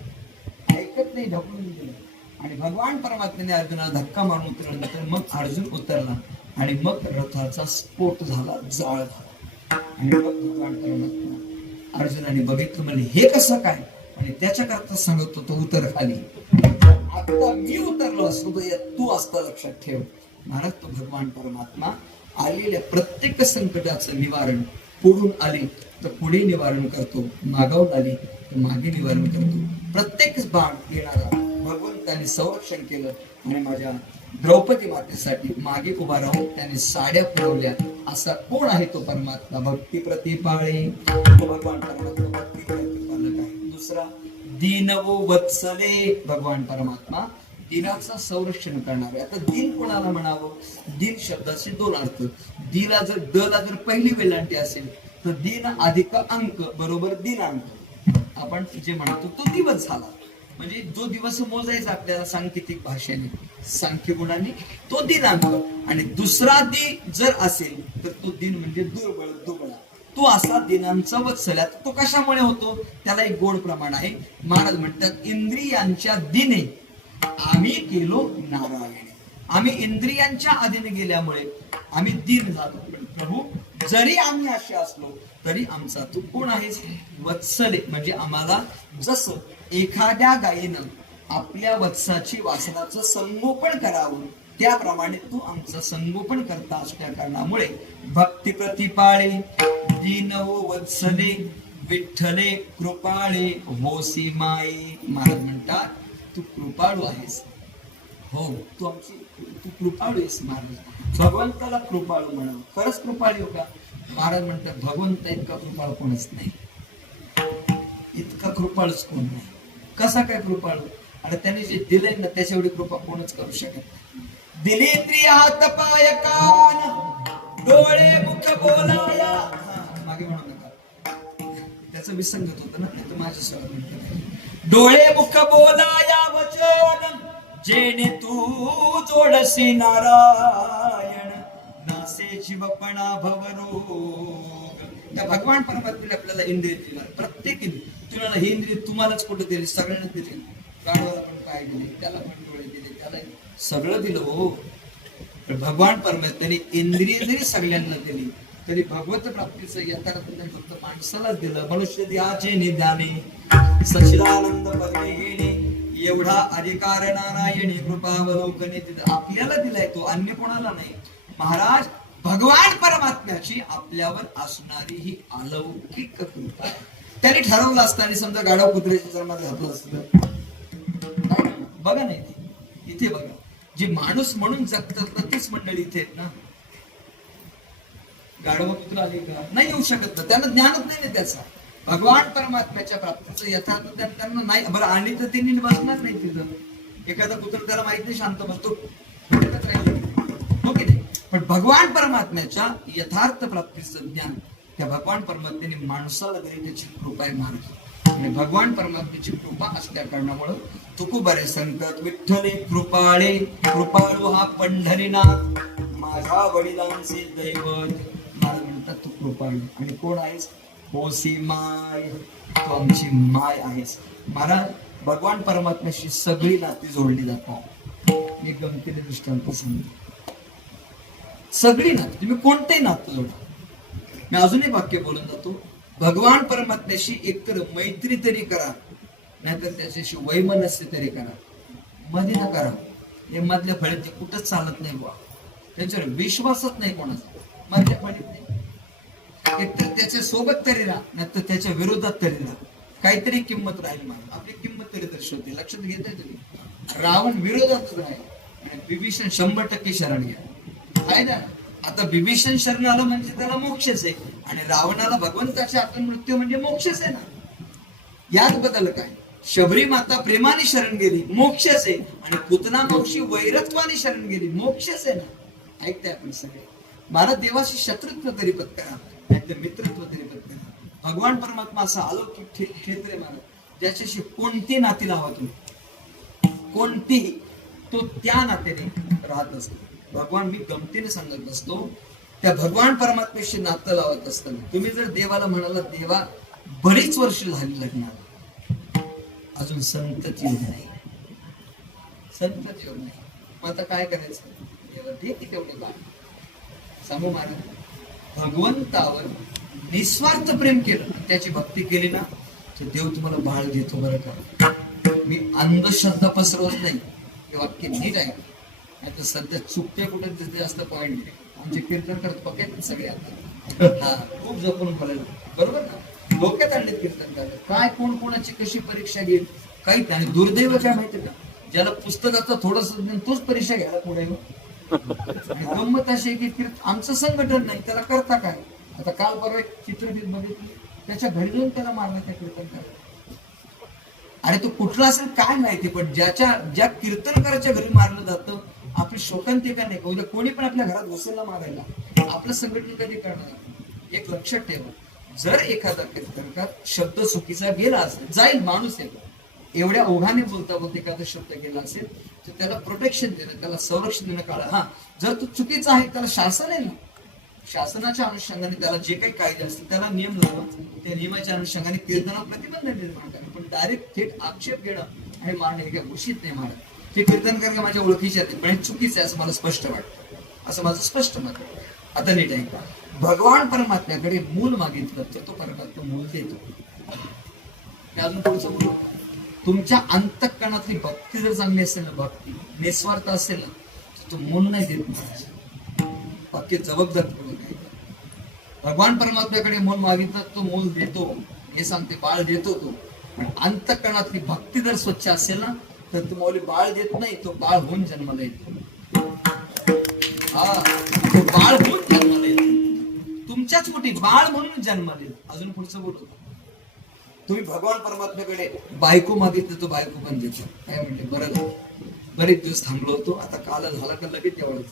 ऐकत नाही, ढकलून दिलं. आणि भगवान परमात्म्याने अर्जुनाला धक्का मारून उतरल्यानंतर मग अर्जुन उतरला आणि मग रथाचा स्फोट झाला, जाळ झाला. आणि मग भगवान परमात्मा अर्जुनाने बघितलं, म्हणजे हे कसं काय, आणि त्याच्याकरता सांगतो तो उतर खाली. आता मी उतरलो असतो तू असता लक्षात ठेव. महाराज, तो भगवान परमात्मा आलेल्या प्रत्येक संकटाचं निवारण, पुढून आले तर पुढे निवारण करतो, मागावून आली तर मागे निवारण करतो. प्रत्येक बाण येणारा भगवंताने संरक्षण केलं. आणि माझ्या द्रौपदी मातेसाठी मागे उभा राहून त्याने साड्या पुरवल्या. असा कोण आहे तो परमात्मा? भक्ती प्रतिपाळे. तो भगवान परमात्मा भक्ती प्रतिपालक आहे. दुसरा दीनवो वत्सले, भगवान परमात्मा दिनाचं संरक्षण करणार. आता दिन कोणाला म्हणावं? दिन शब्दाचे दोन अर्थ. दीला जर दला जर पहिली वेलांटी असेल तर दिन अधिक अंक बरोबर दिनांक. आपण जे म्हणतो तो दिवस झाला, म्हणजे जो दिवस मोजायचा आपल्याला सांकेतिक भाषेने, सांख्य गुणाने, तो दिनांक. आणि दुसरा दी जर असेल तर तो दिन म्हणजे दुर्बळ, दुबळा. तो असा दिनांचा वत्सल्या. तो कशामुळे होतो? त्याला एक गोड प्रमाण आहे. महाराज म्हणतात, इंद्रियांच्या दिने आम्ही केलो नारायणे. आम्ही इंद्रियांच्या अधीन गेल्यामुळे आम्ही दीन झालो. पण प्रभू, जरी आम्ही असे असलो तरी आमचा तू कोण आहेस? वत्सले. म्हणजे आम्हाला जसं एखाद्या गायीनं आपल्या वत्साची वासनाचं संगोपन करावं, त्याप्रमाणे तू आमचं संगोपन करता असल्या कारणामुळे भक्ती प्रतिपाळे दीनवो वत्सले विठ्ठले कृपाळे होसी माई. महाराज म्हणतात, तू कृपाळू आहेस. हो, तू कृपाळू आहेस. महाराज, भगवंताला कृपाळू म्हणावं. खरंच कृपाळू का? महाराज म्हणतात, भगवंत इतका कृपाळू कोणच नाही. इतका कृपाळूच कोण नाही. कसा काय कृपाळू? आणि त्याने जे दिलंय ना त्याच्या एवढी कृपा कोणच करू शकत. दिली त्रिया हात पाय कान डोळे मुख बोलाया. मागे म्हणू नका, त्याचं विसंगत होतं ना, तर माझ्या सगळं म्हणतात डोळे मुख बोलाया वचन जेणे तू जोडसी नारायण नासे जीवपणा भवरोग. त्या भगवान परमात्म्याने आपल्याला इंद्रिय दिला. प्रत्येक इंद्रिय, तुम्हाला ही इंद्रिय तुम्हालाच कुठं दिली? सगळ्यांना दिली. गाढवाला पण पाय दिले, त्याला पण डोळे दिले, त्याला सगळं दिलं. हो, भगवान परमात्म्याने इंद्रिय जरी सगळ्यांना दिली तरी भगवत प्राप्तीचं यथार्थ फक्त माणसालाच दिलं. मनुष्य द्याचे निदाने सच्चिदानंद पदवी घेणे एवढा अधिकार नारायणी कृपावलोकने दिला. आपल्याला दिलाय तो, अन्य कोणाला नाही. महाराज, भगवान परमात्म्याची आपल्यावर असणारी ही अलौकिक कृपा. त्याने ठरवलं असतं आणि समजा गाढव कुत्र्याच्या जन्मात घातलं असतं. बघा नाही, इथे बघा, जे माणूस म्हणून जगतात ना तीच मंडळी इथे आहेत ना. गाढव पुत्र आले का? नाही येऊ शकत ना, त्यांना ज्ञानच नाही त्याचा. भगवान परमात्म्याच्या प्राप्तीचं यथार्थ त्यांना नाही. बरं, आणि तर त्यांनी बसणार नाही तिथं. एखादा पुत्र त्याला माहित नाही, शांत बसतो, हो की नाही? पण भगवान परमात्म्याच्या यथार्थ प्राप्तीचं ज्ञान त्या भगवान परमात्म्याने माणसाला दिली, त्याची कृपा आहे महाराज. आणि भगवान परमात्म्याची कृपा असल्या कारणामुळे तुकोबारे सांगतात, विठ्ठले कृपाळे कृपाळू हा पंढरीनाथ माझ्या वडिलांचे दैवत. महाराज म्हणतात, तू कृपाळू आणि कोण आहेस? होसी माय, तू आमची माय आहेस. महाराज, भगवान परमात्म्याशी सगळी नाती जोडली जातात. मी गमतीने दृष्टांत सांगतो. सगळी नाती, तुम्ही कोणतेही नातं जोडा. मी अजूनही वाक्य बोलून जातो. भगवान परमात्म्याशी एकतर मैत्री तरी करा, नाहीतर त्याच्याशी वैमनस्य तरी करा. मध्ये न करा. हे मधल्या फळीत ते कुठंच चालत नाही बुवा. त्यांच्यावर विश्वासच नाही कोणाचा. मधल्या फळीत नाही. एकतर त्याच्या सोबत तरी राहा, नाही तर त्याच्या विरोधात तरी राहा. काहीतरी किंमत राहील मला, आपली किंमत तरी दर्शवते. लक्षात घेताय तुम्ही? रावण विरोधात राहील आणि विभीषण 100% शरण घ्या. फायदा ना. आता विभीषण शरण आलं म्हणजे त्याला मोक्षच आहे, आणि रावणाला भगवंताच्या हातून मृत्यू म्हणजे मोक्षच आहे ना. यात बदल काय? शबरी माता प्रेमाने शरण गेली, मोक्षच आहे, आणि पुतना मावशी वैरत्वाने शरण गेली, मोक्षच आहे ना. ऐकताय आपण सगळे? मला देवाशी शत्रुत्व तरी पत्करा, नाही तर मित्रत्व तरी पत्करा. भगवान परमात्मा असा अलौकिक क्षेत्र आहे मला, ज्याच्याशी कोणती नाती लावा तुम्ही, कोणतीही, तो त्या नात्याने राहत असतो. भगवान, मी गमतीने सांगत असतो, त्या भगवान परमात्म्याशी नातं लावत असताना तुम्ही जर देवाला म्हणाला, देवा बरीच वर्ष झाली लग्नाला, अजून संतती होत नाही, संतती होत नाही, मग आता काय करायचं? देवा दे की तेवढे बाळ. सांगू महाराज, भगवंतावर निस्वार्थ प्रेम केलं, त्याची भक्ती केली ना, तर देव तुम्हाला बाळ देतो. बरं का, मी अंधश्रद्धा पसरवत नाही, हे वाक्य नीट आहे. आता सध्या चुकते कुठे तिथे जास्त पॉईंट नाही. आमचे कीर्तन करत पकेट सगळे आता हा खूप जपून बोलायला, बरोबर ना? डोक्यात आणले कीर्तन करायला, काय कोण कोणाची कशी परीक्षा घेईल काहीच नाही. आणि दुर्दैव काय माहिती का, ज्याला पुस्तकाचं थोडस ज्ञान तोच परीक्षा घ्यायला पुढे. गंमत अशी आहे की आमचं संघटन नाही, त्याला करता काय? आता काल परवा एक चित्रफित बघितली, त्याच्या घरी जाऊन त्याला मारलं त्या कीर्तन करायला. आणि तो कुठला असेल काय माहिती, पण ज्या कीर्तनकाराच्या घरी मारलं जातं, आपली शोकांतिका नाही का, उद्या कोणी पण आपल्या घरात घुसेल ना मारायला, आपलं संघटन कधी करणार? एक लक्षात ठेवा, जर एखादा कीर्तनकार शब्द चुकीचा गेला असेल, जाईल माणूस आहे, एवढ्या ओघाने बोलता बोलता एखादा शब्द गेला असेल, तर त्याला प्रोटेक्शन देणं, त्याला संरक्षण देणं काळ. हा, जर तो चुकीचा आहे, त्याला शासन आहे ना, शासनाच्या अनुषंगाने त्याला जे काही कायदे असतील त्याला नियम लावा, त्या नियमाच्या अनुषंगाने कीर्तनावर प्रतिबंध निर्माण करा. पण डायरेक्ट थेट आक्षेप घेणं आणि मारणे हे काही उचित नाही. महाराज, ते कीर्तनकार का माझ्या ओळखीचे आहेत, पण हे चुकीचं आहे असं मला स्पष्ट वाटतं, असं माझं स्पष्ट मत आहे. आता नीट ऐका, भगवान परमात्म्याकडे मूल मागितलं तर तो परमात्मा मूल देतो. अजून पुढचं बोलू, तुमच्या अंतःकरणातली भक्ती जर चांगली असेल ना, भक्ती निस्वार्थ असेल ना, तर तो मूल नाही देत महाराज. बाकी जबाबदार भगवान परमात्म्याकडे मूल मागितलं तो मूल देतो, हे सांगते, बाळ देतो तो. पण अंतःकरणातली भक्ती जर स्वच्छ असेल ना, तर तुम्हाला बाळ देत नाही, तो बाळ होऊन जन्माला येतो. हा, तो बाळ होऊन जन्माला येतो, तुमच्याच पोटी बाळ म्हणून जन्माला येतो. अजून पुढचं बोलतो, तुम्ही भगवान परमात्म्याकडे बायको मागितलं तो बायको पण देतो. काय म्हणते? बरं झालं, बरेच दिवस थांबलो होतो, आता काल झाला का लगेच तेवढंच.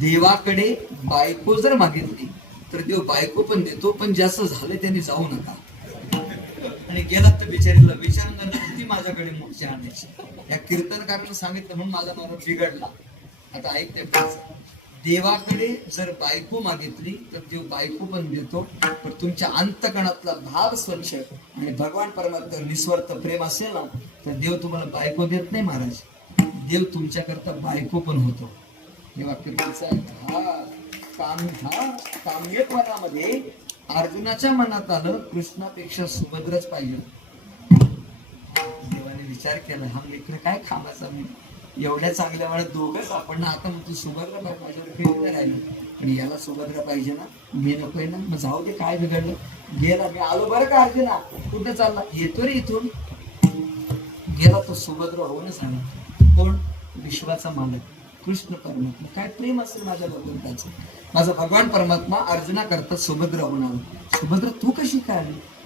देवाकडे बायको जर मागितली तर देव बायको पण देतो, पण जास्त झालं त्यांनी जाऊ नका. आणि गेला तर बिचारीला विचारून ती माझ्याकडे मोक्षी आणायची. या कीर्तनकारानं सांगितलं म्हणून माझा नवरा बिघडला. आता ऐकते, देवाकडे जर बायको मागितली तर देव बायको पण देतो, पण तुमच्या अंतःकरणातला भाव स्वच्छ आणि भगवान परमात्मा निस्वार्थ प्रेम असेल ना, तर देव तुम्हाला बायको देत नाही महाराज, देव तुमच्याकरता बायको पण होतो. हे वाक्य काम्यत्वामध्ये अर्जुनाच्या मनात आलं, कृष्णापेक्षा सुभद्रच पाहिजे. देवाने विचार केला, हा मित्र काय खामाचा, मी एवढ्या चांगल्या वेळात दोघंच आपण, आता मग तू सुभद्रा माझ्यावर फिरत राहिलो, पण याला सुभद्रा पाहिजे ना, मी नकोय ना, मग जाऊ दे, काय बिघडलं, गेला. मी आलो बरं का अर्जुना, कुठं चालला? येतो रे इथून. गेला तो सुभद्रा होऊनच आला. कोण? विश्वाचा मालक कृष्ण परमात्मा. काय प्रेम असेल माझ्या भगवंताचं. माझा भगवान परमात्मा अर्जुना करता सुभद्रा होऊन आला. सुभद्रा तू कशी काय?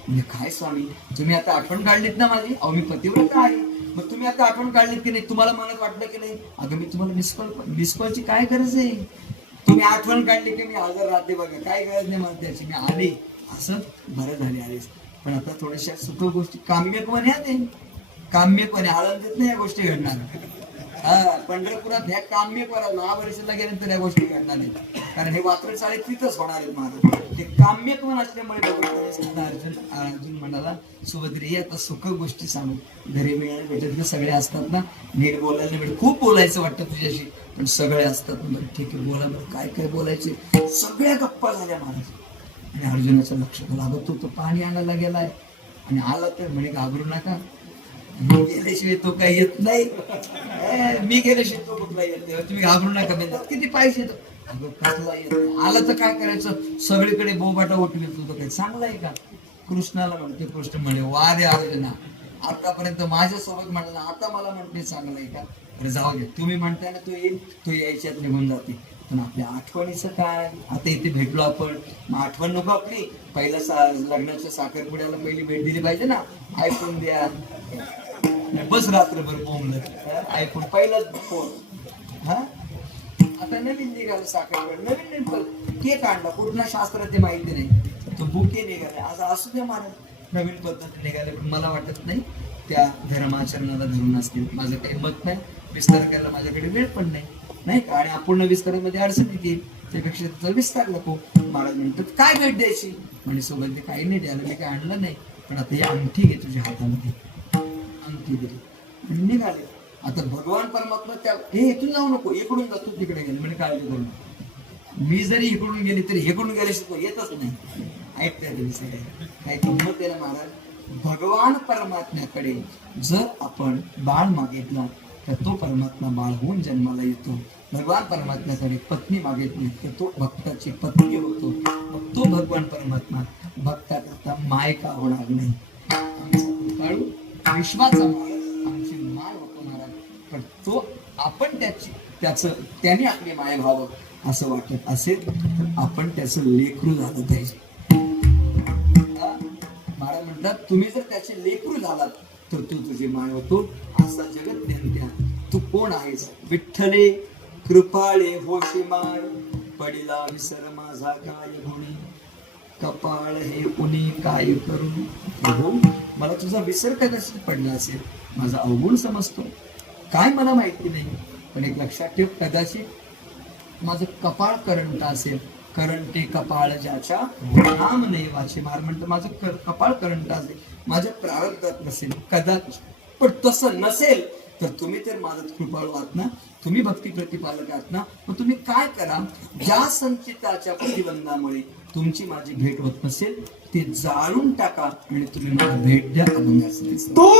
म्हणजे काय स्वामी, तुम्ही आता आठवण काढलीत ना माझी? अहो मी पतिव्रता आहे, मग तुम्ही आता आठवण काढलीत की नाही? तुम्हाला मनात वाटलं की नाही? अगं मी तुम्हाला मिसकॉलची काय गरज आहे? तुम्ही आठवण काढली की मी हजर राहते, बघा काय गरज नाही मला त्याची, मी आले. असं बरं झाले आलेस, पण आता थोड्याशा सुख गोष्टी काम्यकपणे आहे, काम्यकपणे आनंदित नाही या गोष्टी घडणार. हा, पंढरपुरात ह्या काम्य महाबळेश्वरला गेल्यानंतर या गोष्टी घडणार नाहीत, कारण हे वात्र चाळे तिथंच होणार आहेत महाराज. ते काम्यकवन असल्यामुळे अर्जुन म्हणाला, सुभद्रे आता सुख गोष्टी सांगू, घरी मिळायला भेटत सगळे असतात ना, नीट बोलायला भेटत, खूप बोलायचं वाटतं तुझ्याशी, पण सगळे असतात. बरं ठीक आहे, बोला बरं, काय काय बोलायचे. सगळ्या गप्पा झाल्या महाराज. आणि अर्जुनाचं लक्ष लागत, तो पाणी आणायला गेलाय आणि आला तर म्हणे घाबरू नका, मी गेल्याशिवाय तो काही येत नाही, मी गेल्याशिवाय तो कुठला येत नाही, तुम्ही घाबरू नका. म्हणतात किती पाहिजे, अगं कसला येत नाही. आलं तर काय करायचं, सगळीकडे बोबाटा उठवी तुझं काही चांगलं आहे का? कृष्णाला म्हणते, कृष्ण म्हणे वा रे अर्जुना, आतापर्यंत माझ्यासोबत म्हणलं, आता मला म्हणते चांगलं आहे का? अरे जाऊ दे, तुम्ही म्हणताय ना तो येईल, तो यायच्यात निघून जाते. पण आपल्या आठवणीचं काय? आता इथे भेटलो आपण, मग आठवण नको आपली? पहिला लग्नाच्या साखरपुड्याला पहिली भेट दिली पाहिजे ना. ऐकून द्या, बस रात्रभर बोंबलत ऐकून पहिलाच फोन. हा आता नवीन निघालं साखरपुडा, नवीन केक आणला, कुठला शास्त्र ते माहिती नाही, तो बुके निघाले. असं असू द्या महाराज, नवीन पद्धती निघाले. पण मला वाटत नाही त्या धर्माचरणाला धरून असतील. माझं काही मत नाही, विस्तार करायला माझ्याकडे वेळ पण नाही का? आणि अपूर्ण विस्तारामध्ये अडचण येते, त्यापेक्षा त्याचा विस्तार नको. महाराज म्हणतात काय भेट द्यायची म्हणजे सुगंधी काही नाही द्यायला, मी काय आणलं नाही, पण आता ही अंगठी घे तुझ्या हातामध्ये, अंगठी दिली आणि निघाले. आता भगवान परमात्मा त्या हे इथून जाऊ नको, इकडून जातो तिकडे गेले म्हणजे काळजी करू. मी जरी इकडून गेली तरी इकडून गेल्याशिवाय तो येतच नाही. ऐकते सगळे काही गंमत आहे ना महाराज. भगवान परमात्म्याकडे जर आपण बाळ मागितला तर तो परमात्मा बाळ होऊन जन्माला येतो. भगवान परमात्म्याकडे पत्नी मागितली तर तो भक्ताची पत्नी होतो. मग तो भगवान परमात्मा भक्ताकरता मायका होणार नाही. आमचा काळू विश्वाचा मालक, आमची माय होतो महाराज. पण तो आपण त्याने आपली माय व्हावं असं वाटत असेल तर आपण त्याचं लेकरू झालं पाहिजे. महाराज म्हणतात तुम्ही जर त्याचे लेकरू झालात तर तू तुझी माय होतो. असा जगत नेत्या तू कोण आहेस? विठ्ठले कृपाळे होशी माय, पडिला विसर माझा काय गुणी, कपाळ हे कुणी काय करू. प्रभू मला तुझा विसर कदाचित पडला असेल, माझा अवगुण समजतो, काय मला माहिती नाही. पण एक लक्षात ठेव, कदाचित माझं कपाळ करंट असेल. करंटे कपाळ ज्याच्या नाम नाही वाचे. महाराज म्हणतं माझं कपाळ करंट असेल, माझ्या प्रारब्धात नसेल कदाचित. पण तसं नसेल तर तुम्ही तर माझं कृपाळू आहात ना, तुम्ही भक्ती प्रतिपालक आहात ना. मग तुम्ही काय करा, ज्या संचिताच्या प्रतिबंधामुळे तुमची माझी भेट होत नसेल ते जाळून टाका आणि तुम्ही मला भेट द्या. अभंगास तू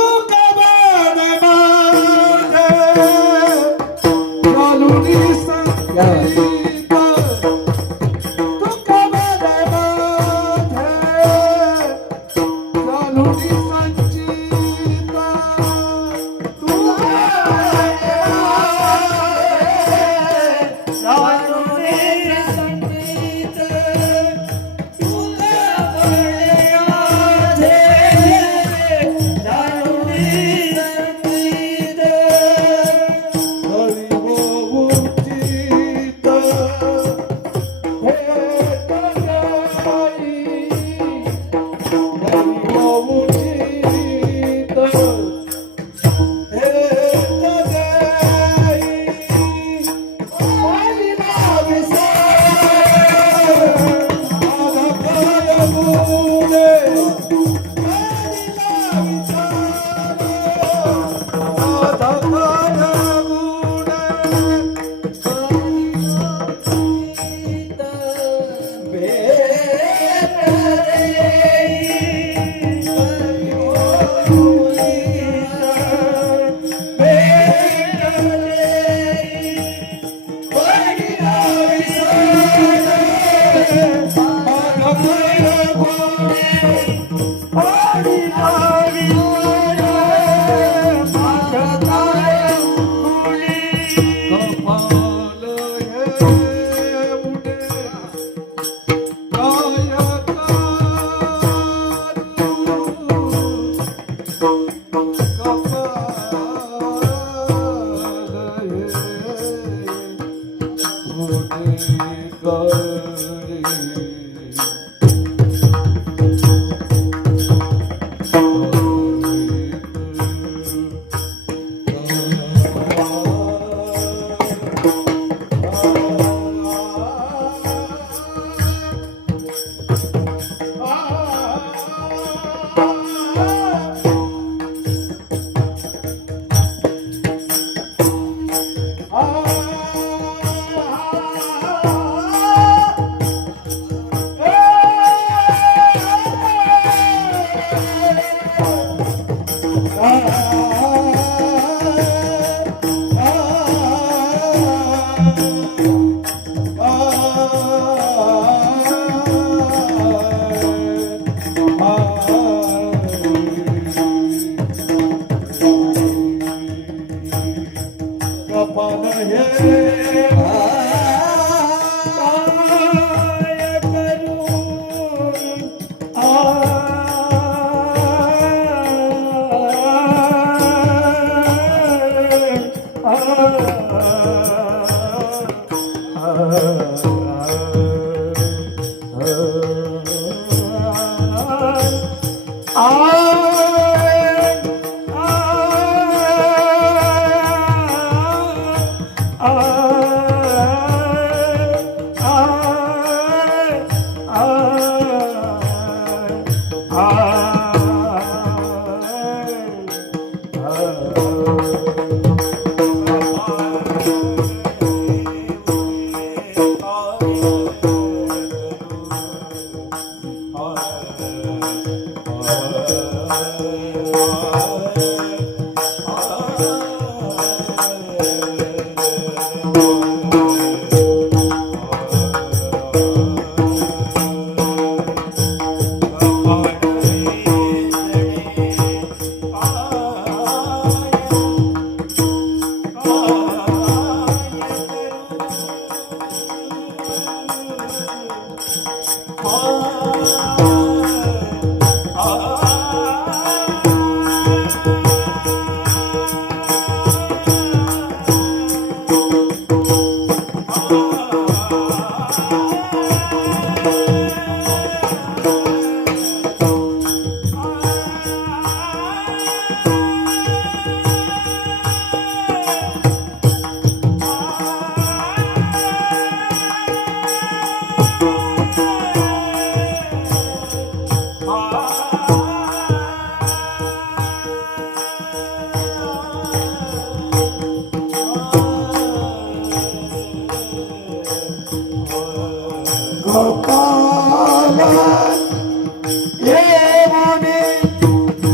पान हे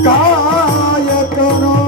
काय करू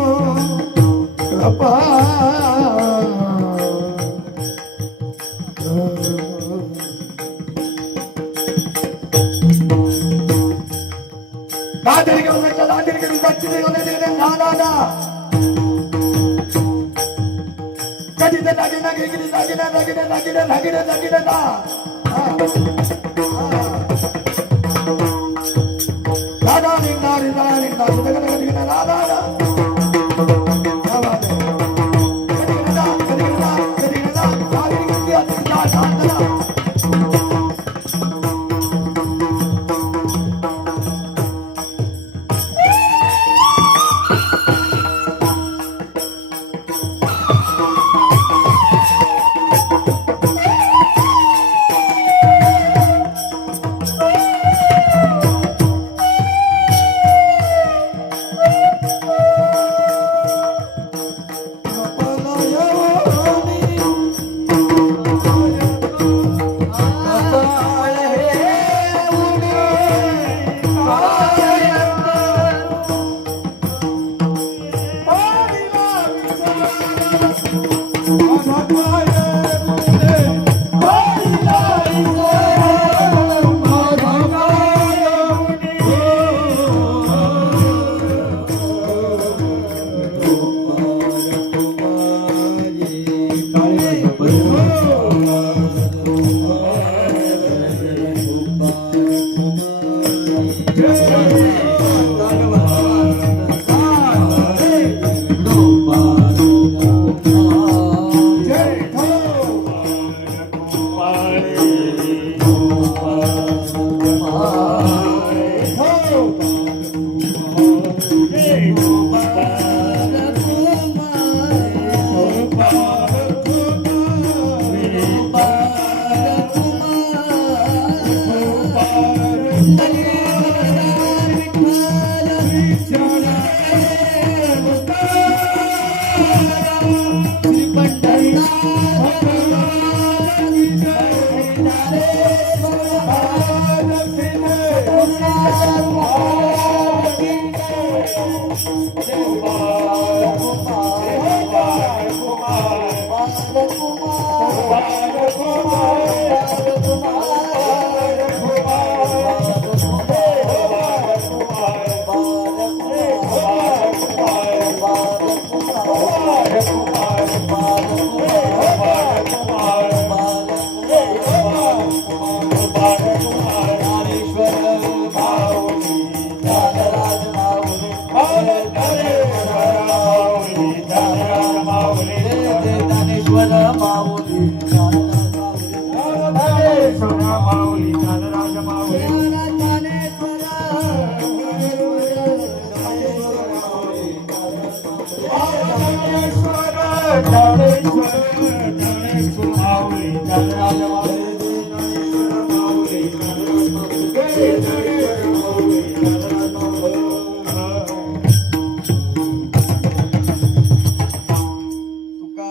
तुका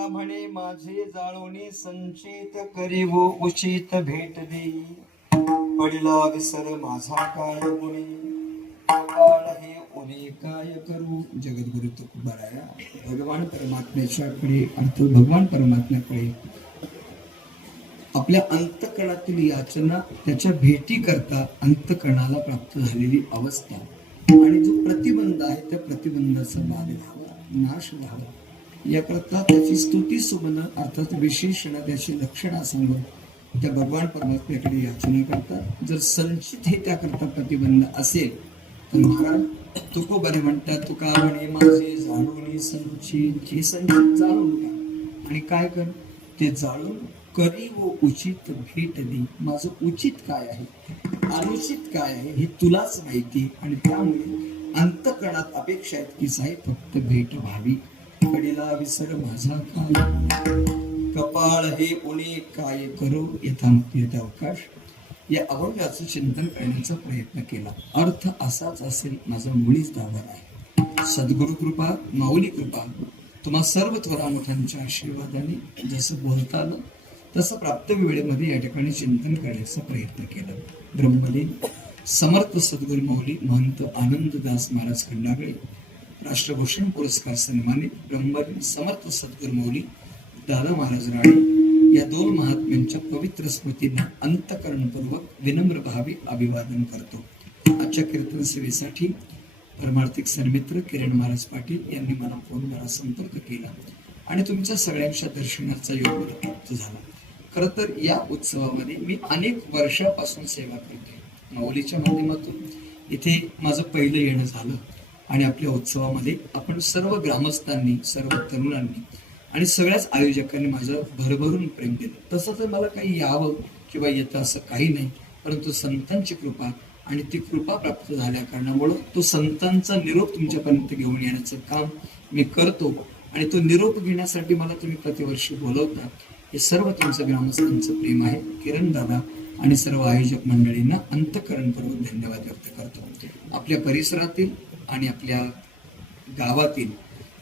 म्हणे माझे जाळोनी संचित करी वो उचित भेट दे पडला विसर माझा काय गुणी काळ हे उणे काय करू. जगद्गुरु तुकोबाराया भगवान परमात्म्याच्याकडे अर्थात भगवान परमात्म्याकडे आपल्या अंतकरणातील याचना त्याच्या भेटी करता अंतकरणाला प्राप्त झालेली अवस्था आणि जो प्रतिबंध आहे त्या प्रतिबंधाचा बाध व्हावा, नाश व्हावा याकरता त्याची स्तुती सुमन अर्थात विशेषण त्याची लक्षणं सांगून त्या भगवान परमात्म्याकडे याचना करतात. जर संचित हे त्याकरता प्रतिबंध असेल तर महाराज तुकोबारे म्हणतात तुका म्हणे माझे जाळून संचित, हे संचित जाळून का आणि काय कर ते जाळून करी व उचित भेट दे. माझं उचित काय आहे अनुचित काय आहे हे तुलाच माहिती आणि त्यामुळे अंतकरणात अपेक्षा आहेत की साहेब फक्त भेट व्हावी. कडीला विसर माझा काय कपाळ हे उणे काय करू यथामती येता अवकाश. या अभंगाचं चिंतन करण्याचा प्रयत्न केला. अर्थ असाच असेल माझा मुळीच दावा आहे. सद्गुरु कृपा माऊली कृपा तुम्हा सर्व थोरा मोठ्यांच्या आशीर्वादाने जसं बोलता आलं तसं प्राप्त वेळेमध्ये या ठिकाणी चिंतन करण्याचा प्रयत्न केला. ब्रह्मलीन समर्थ सद्गुरु माऊली महंत आनंददास महाराज खंडागळे राष्ट्रभूषण पुरस्कार सन्मानित ब्रह्मलीन समर्थ सद्गुरु माऊली दादा महाराज राणे या दोन महात्म्यांच्या पवित्र स्मृतींना अंतकरणपूर्वक विनम्र भावे अभिवादन करतो. आजच्या कीर्तन सेवेसाठी परमार्थिक सन्मित्र किरण महाराज पाटील यांनी मला फोनवर संपर्क केला आणि तुमच्या सगळ्यांच्या दर्शनाचा योग मला प्राप्त झाला. खरं तर या उत्सवामध्ये मी अनेक वर्षापासून सेवा करते. माऊलीच्या माध्यमातून इथे माझं पहिलं येणं झालं आणि आपल्या उत्सवामध्ये आपण सर्व ग्रामस्थांनी सर्व तरुणांनी आणि सगळ्याच आयोजकांनी माझं भरभरून प्रेम दिलं. तसं तर मला काही यावं किंवा येतं असं काही नाही, परंतु संतांची कृपा आणि ती कृपा प्राप्त झाल्या कारणामुळं तो संतांचा निरोप तुमच्यापर्यंत घेऊन येण्याचं काम मी करतो आणि तो निरोप घेण्यासाठी मला तुम्ही प्रतिवर्षी बोलवता. हे सर्व तुमचं ग्रामस्थांचं प्रेम आहे. किरण दादा आणि सर्व आयोजक मंडळींना अंतःकरणपूर्वक धन्यवाद व्यक्त करतो. आपल्या परिसरातील आणि आपल्या गावातील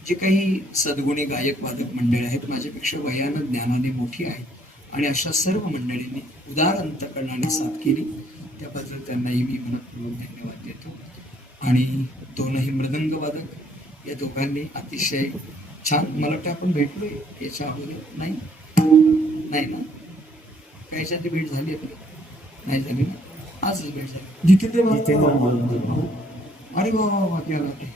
जे काही सद्गुणी गायक वादक मंडळी आहेत माझ्यापेक्षा वयानं ज्ञानाने मोठी आहेत आणि अशा सर्व मंडळींनी उदार अंतःकरणाने साथ केली त्याबद्दल त्यांनाही मी मनपूर्वक धन्यवाद देतो. आणि दोनही मृदंग वादक या दोघांनी अतिशय छान, मला वाटतं आपण भेटलो याच्या अगोदर नाही ना, काहीच्या आधी भेट झाली आपली नाही झाली ना, आजच भेट झाली जिथे अरे वा वा वा क्या बात आहे,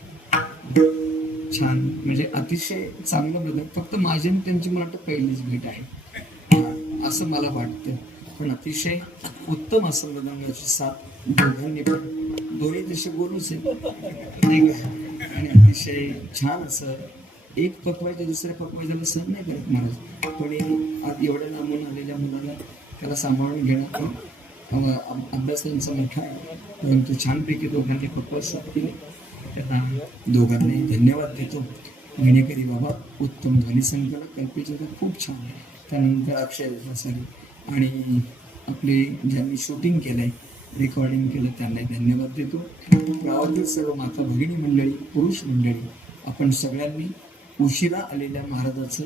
छान. म्हणजे अतिशय चांगलं मृदंग. फक्त माझी आणि त्यांची मला वाटतं पहिलीच भेट आहे असं मला वाटतं, पण अतिशय उत्तम असं मृदंगाची साथ दोघांनी पण दोन्ही तसे बोलूच नाही का आणि अतिशय छान असं एक पकवायचं दुसऱ्या पकवायचं सहन नाही करत महाराज. कोणी एवढ्या लांबून आलेल्या मुलाला त्याला सांभाळून घेणं अभ्यास त्यांचा मोठा आहे, परंतु छानपैकी दोघांनी पकवाय साथ केली. त्यांना दोघांनी धन्यवाद देतो. विणेकरी बाबा उत्तम ध्वनिसंकलक कल्पेचे तर खूप छान आहे. त्यानंतर अक्षय देसाई आणि आपले ज्यांनी शूटिंग केलंय रेकॉर्डिंग केलं त्यांनाही धन्यवाद देतो. गावातील सर्व माता भगिनी मंडळी पुरुष मंडळी आपण सगळ्यांनी उशिरा आलेल्या महाराजाचं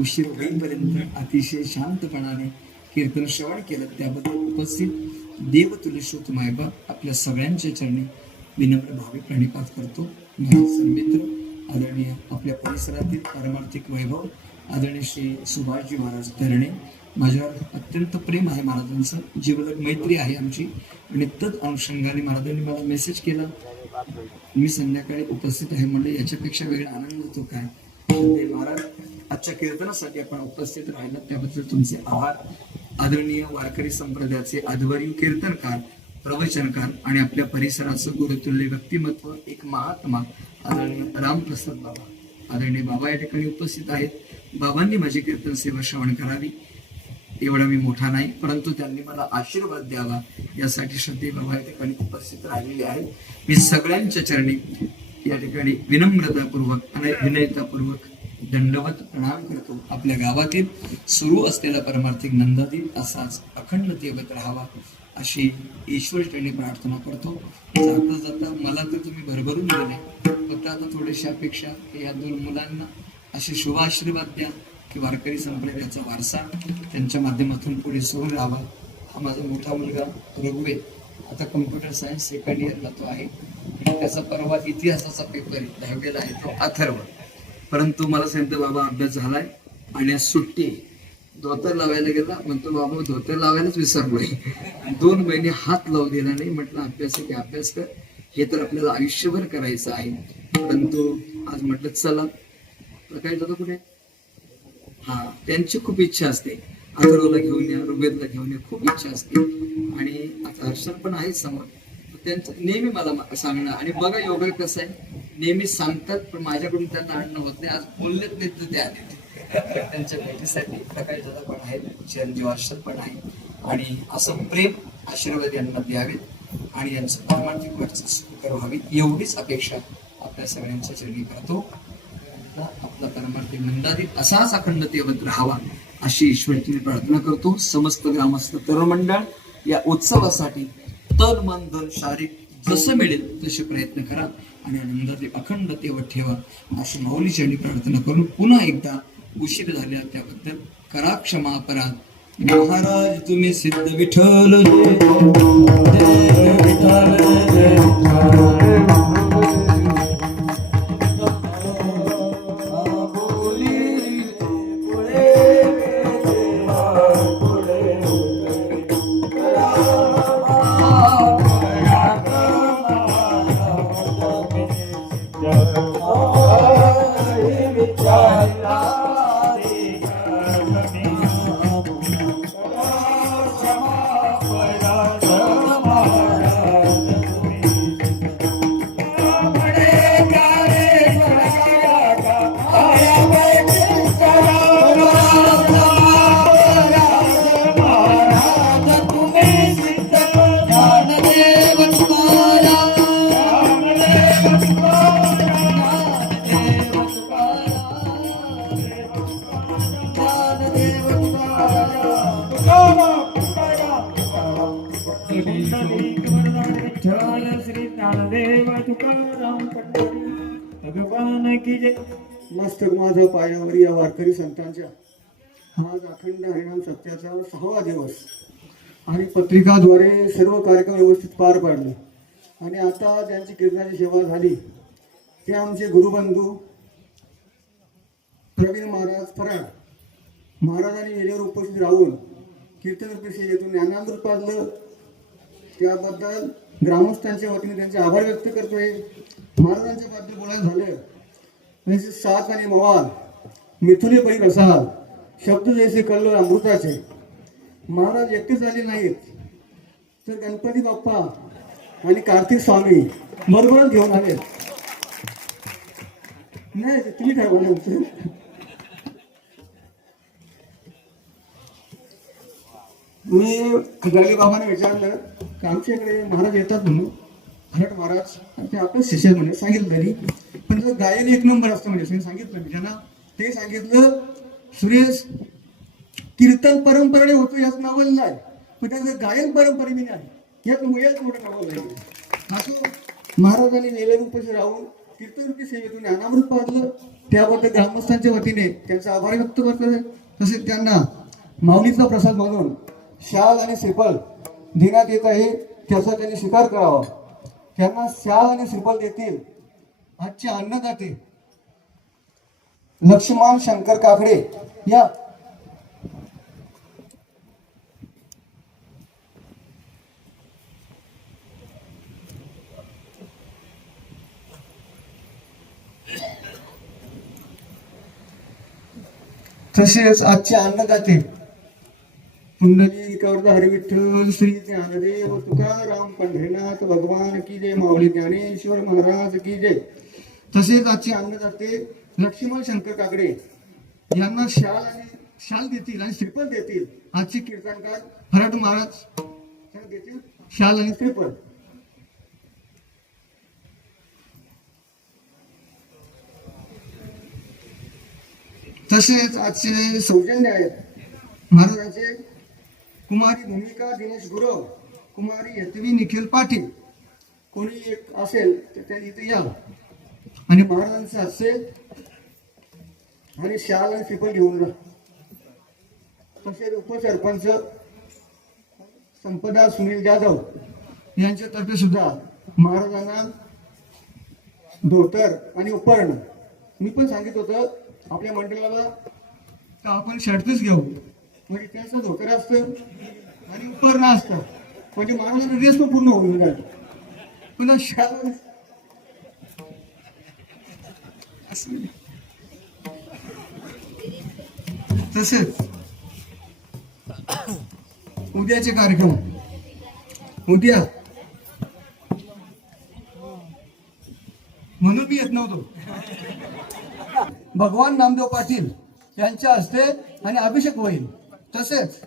उशीर होईपर्यंत अतिशय शांतपणाने कीर्तन श्रवण केलं त्याबद्दल उपस्थित देवतुल्यश्रोत मायबा आपल्या सगळ्यांच्या चरणी विनम्र भावे प्रणिपात करतो. मित्र आदरणीय आपल्या परिसरातील पारमार्थिक वैभव आदरणीय श्री सुभाषजी महाराज धरणे, माझ्यावर अत्यंत प्रेम आहे महाराजांचं, जीवलग मैत्री आहे आमची आणि तद अनुषंगाने महाराजांनी मला मेसेज केला मी संध्याकाळी उपस्थित आहे म्हणलं याच्यापेक्षा वेगळा आनंद होतो काय. महाराज आजच्या कीर्तनासाठी आपण उपस्थित राहिला त्याबद्दल तुमचे आभार. आदरणीय वारकरी संप्रदायाचे आध्वर्यू कीर्तनकार प्रवचनकार आणि आपल्या परिसराचं गुरुतुल्य व्यक्तिमत्व एक महात्मा आदरणीय रामप्रसाद बाबा आदरणीय बाबा या ठिकाणी उपस्थित आहेत. बाबांनी माझी कीर्तन सेवा श्रवण करावी एवढा मी मोठा नाही, परंतु त्यांनी मला आशीर्वाद द्यावा यासाठी श्रद्धे बाबा या ठिकाणी उपस्थित राहिलेले आहेत. मी सगळ्यांच्या चरणी या ठिकाणी विनम्रतापूर्वक आणि विनयतापूर्वक दंडवत प्रणाम करतो. आपल्या गावातील सुरू असलेला परमार्थिक नंदादीप असाच अखंड तेवत राहावा अशी ईश्वरचरणी प्रार्थना करतो. जाता जाता मला तर तुम्ही भरभरून दिले, फक्त आता थोडीशी अपेक्षा की या 2 मुलांना असे शुभ आशीर्वाद द्या की वारकरी संप्रदायाचा वारसा त्यांच्या माध्यमातून पुढे सुरू राहावा. हा माझा मोठा मुलगा रघुवेद आता कम्प्युटर सायन्स सेकंड इयरला तो आहे. त्याचा परवा इतिहासाचा पेपर 10वीला आहे तो अथर्व. परंतु मला सांगितलं बाबा अभ्यास झालाय आणि आज सुट्टी आहे. धोतर लावायला गेला, म्हणतो बाबा धोतर लावायलाच विसरलोय. 2 महिने हात लावू दिला नाही. म्हटलं अभ्यास आहे की अभ्यास कर, हे तर आपल्याला आयुष्यभर करायचं आहे. परंतु आज म्हटलं चला काय जातो कुठे. हा त्यांची खूप इच्छा असते, अथर्वला घेऊन या, रुबेदला घेऊन या, खूप इच्छा असते. आणि आता हर्षण पण आहे समोर, त्यांचं नेहमी मला सांगणं. आणि बघा योगा कसं आहे, नेहमी सांगतात पण माझ्याकडून त्यांना आणणं होत नाही. आज बोललेच नाही तर ते आले. त्यांच्या भेटीसाठी प्रकाश दादा पण आहेत, चिरंजीव हर्षद पण आहे. आणि असं प्रेम आशीर्वाद यांना द्यावेत आणि यांचं परमार्थिक वाटचाल सुखकर व्हावी एवढीच अपेक्षा आपल्या सगळ्यांच्या चरणी करतो. आपला परमार्थिक नंदादीप असाच अखंड तेवत राहावा अशी ईश्वरची प्रार्थना करतो. समस्त ग्रामस्थ तरुण मंडळ या उत्सवासाठी तन मन धन शारीरिक जसं मिळेल तसे प्रयत्न करा आणि आनंदादीप अखंड तेवत ठेवा अशी माऊलीची प्रार्थना करून पुन्हा एकदा उशीर झाल्या त्याबद्दल करा क्षमा अपराध. महाराज तुम्ही सिद्ध विठ्ठल जय विठ्ठल जय भगवान की जय. मस्तक माझं पायावर या वारकरी संतांच्या आज अखंड हरिनाम सत्याचा 6वा दिवस आणि पत्रिकाद्वारे सर्व कार्यक्रम व्यवस्थित पार पाडले. आणि आता ज्यांची कीर्तनाची सेवा झाली ते आमचे गुरुबंधू प्रवीण महाराज फराड महाराजांनी वेळेवर उपस्थित राहून कीर्तन रूपी सेवेतून ज्ञानामृत पाजलं. त्याबद्दल ग्रामस्थांच्या वतीने त्यांचे आभार व्यक्त करतोय. महाराजांच्या बद्दल बोलायचं झालं त्यांचे साथ आणि मवाल मिथुने परी प्रसाद शब्द जैसे कल्लोळ अमृताचे. महाराज एकटेच आले नाहीत तर गणपती बाप्पा आणि कार्तिक स्वामी बरोबरच घेऊन आले. नाही तुम्ही ठरवलं. मी खजाली बाबाने विचारलं की आमच्या इकडे महाराज येतात म्हणून, हरट महाराज ते आपलं शिष्य म्हणे सांगितलं तरी, पण त्याचं गायन 1 नंबर असतं म्हणजे सांगितलं मी त्यांना. ते सांगितलं सुरेश कीर्तन परंपरेने होतो याच नावल नाही, पण त्याचं गायन परंपरेने नाही याच मोठं नावल नाही. असं महाराजांनी वेळे रूपशी राहून कीर्तन रूपी सेवेतून ज्ञानामृत पाजलं. त्याबद्दल ग्रामस्थांच्या वतीने त्यांचा आभार व्यक्त करतोय. तसेच त्यांना माऊलीचा प्रसाद म्हणून शाल आणि श्रीफळ देण्यात येत आहे, त्याचा त्यांनी स्वीकार करावा. त्यांना शाल आणि श्रीफळ देतील आजचे अन्नदाते लक्ष्मण शंकर काकडे या तसेच आजचे अन्नदाते पुंडलिक हरी विठ्ठल श्री ज्ञानदेव तुकाराम पंढरीनाथ भगवान की जय. माऊली ज्ञानेश्वर महाराज की जय. तसेच आजचे अन्नदाते लक्ष्मण शंकर काकडे यांना शाल देतील आणि श्रीफळ देतील आजचे कीर्तनकार फराट महाराज देतील शाल आणि श्रीफळ. तसेच आजचे सौजन्य आहेत महाराजांचे कुमारी भूमिका दिनेश गुरव, कुमारी यतवी निखिल पाटील. कोणी एक असेल तर त्यांनी इथे या आणि महाराजांचे हास्य आणि शाल आणि श्रीफळ घेऊन जा. तसेच उपसरपंच संपदा सुनील जाधव यांच्यातर्फे सुद्धा महाराजांना धोतर आणि उपरण. मी पण सांगित होतं आपल्या मंडळाला का आपण शर्टच घेऊ, म्हणजे त्याचं धोतर असतं आणि उपरण असतं, म्हणजे महाराजांना ड्रेस पण पूर्ण होऊन जाईल. पुन्हा शाल तसेच उद्याचे कार्यक्रम उद्या म्हणून मी येत नव्हतो. भगवान नामदेव पाटील यांच्या हस्ते आणि अभिषेक होईल. तसेच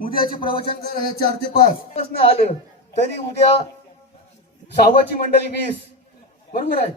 उद्याचे प्रवचन जर 4 ते 5 आलं तरी उद्या सावाची मंडळी 20, बरोबर आहे.